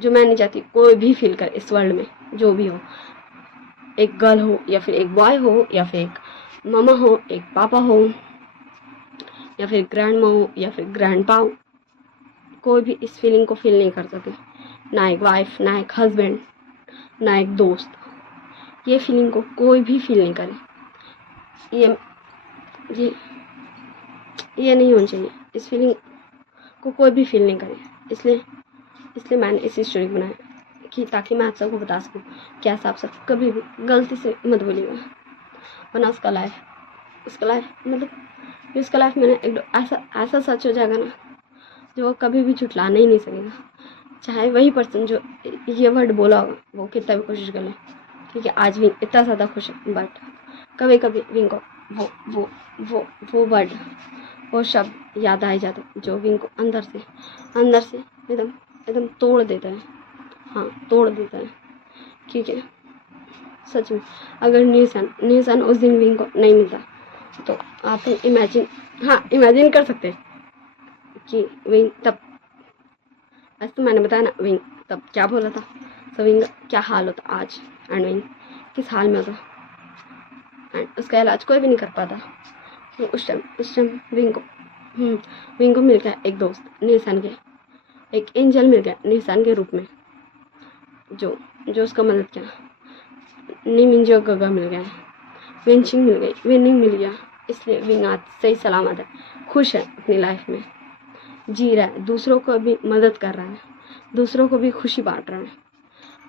जो मैं नहीं चाहती कोई भी फील करे इस वर्ल्ड में, जो भी हो, एक गर्ल हो या फिर एक बॉय हो या फिर एक मामा हो एक पापा हो या फिर ग्रैंड माँ हो या फिर ग्रैंड पा हो, कोई भी इस फीलिंग को फील नहीं कर सके, ना एक वाइफ ना एक हस्बैंड ना एक दोस्त, ये फीलिंग को कोई भी फील नहीं करे। ये नहीं होना चाहिए, इस फीलिंग को कोई भी फील नहीं करे। इसलिए मैंने इस स्टोरी को बनाया कि ताकि मैं आप सबको बता सकूं कि ऐसा आप सब कभी भी गलती से मत बोलिएगा, वरना उसका लाइफ मतलब उसका लाइफ मैंने एक ऐसा सच हो जाएगा ना जो वो कभी भी झुठलाना ही नहीं सकेगा, चाहे वही पर्सन जो ये वर्ड बोला होगा वो कितना भी कोशिश कर ले। ठीक है, आज भी इतना ज़्यादा खुश है बट कभी कभी विंग को वो वर्ड वो शब्द याद आ जाता है जो विंग को अंदर से एकदम तोड़ देता है, हाँ तोड़ देता है। ठीक है, सच में अगर न्यूसन उस दिन विंग को नहीं मिलता तो आप इमेजिन कर सकते हैं कि विंग तब, ऐसे तो मैंने बताया ना विंग तब क्या बोला था, तो विंग क्या हाल होता आज, एंड विंग किस हाल में होता, एंड उसका इलाज कोई भी नहीं कर पाता। तो उस टाइम विंग को मिल गया एक दोस्त निशान के, एक एंजल मिल गया निशान के रूप में जो उसका मदद किया। निमिंजो गगा मिल गया, वेंचिंग मिल गई, विनिंग मिल गया। इसलिए विंग आज सही सलामत है, खुश है अपनी लाइफ में, जी रहा है, दूसरों को भी मदद कर रहा है, दूसरों को भी खुशी बांट रहा है।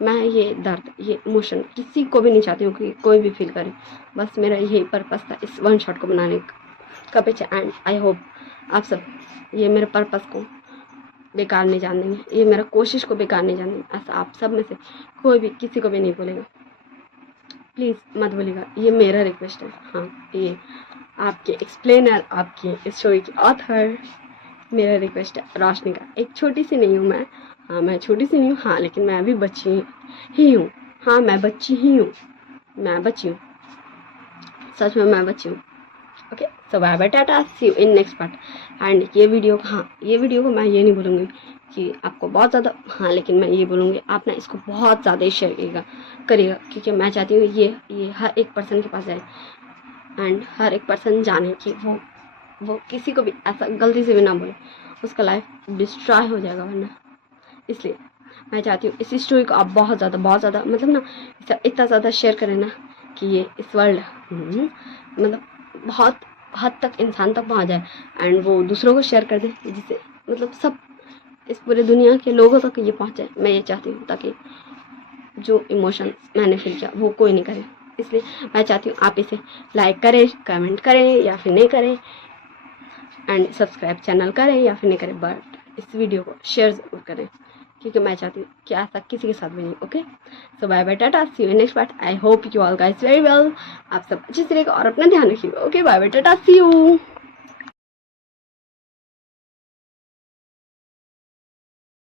मैं ये दर्द ये इमोशन किसी को भी नहीं चाहती हूँ कि कोई भी फील करे, बस मेरा यही पर्पस था इस वन शॉट को बनाने का पीछे। एंड आई होप आप सब ये मेरे पर्पस को बेकार नहीं जान देंगे, ये मेरा कोशिश को बेकार नहीं जान देंगे। ऐसा आप सब में से कोई भी किसी को भी नहीं बोलेगा, प्लीज़ मत बोलिएगा, ये मेरा रिक्वेस्ट है। हाँ ये आपके एक्सप्लेनर आपकी स्टोरी की ऑथर मेरा रिक्वेस्ट है रोशनी का। एक छोटी सी नहीं हूँ मैं, हाँ मैं छोटी सी नहीं हूँ, हाँ लेकिन मैं भी बच्ची ही हूँ, हाँ मैं बच्ची हूँ, सच में मैं बच्ची हूँ। Okay so bye bye tata, see you in next part. And ये वीडियो को मैं ये नहीं बोलूँगी कि आपको बहुत ज़्यादा, हाँ लेकिन मैं ये बोलूँगी आप ना इसको बहुत ज़्यादा ही शेयर करिएगा क्योंकि मैं चाहती हूँ ये हर एक पर्सन के पास जाए एंड हर एक पर्सन जाने कि वो किसी को भी ऐसा गलती से भी ना बोले, उसका लाइफ डिस्ट्रॉय हो जाएगा वरना। इसलिए मैं चाहती हूँ इस स्टोरी को आप बहुत ज़्यादा मतलब ना इतना ज़्यादा शेयर करें ना कि ये इस वर्ल्ड मतलब बहुत हद तक इंसान तक पहुँच जाए एंड वो दूसरों को शेयर कर दे, जिससे मतलब सब इस पूरे दुनिया के लोगों तक ये पहुँच जाए। मैं ये चाहती हूँ ताकि जो इमोशंस मैंने फील किया वो कोई नहीं करे। इसलिए मैं चाहती हूँ आप इसे लाइक करें, कमेंट करें या फिर नहीं करें, एंड सब्सक्राइब चैनल करें या फिर नहीं करें, बट इस वीडियो को शेयर ज़रूर करें क्योंकि मैं चाहती हूँ कि ऐसा किसी के साथ भी नहीं। Okay so bye bye tata, see you next part. I hope you all guys very well, आप सब अच्छे से रहेगा और अपना ध्यान रखिएगा। Okay bye bye tata, see you.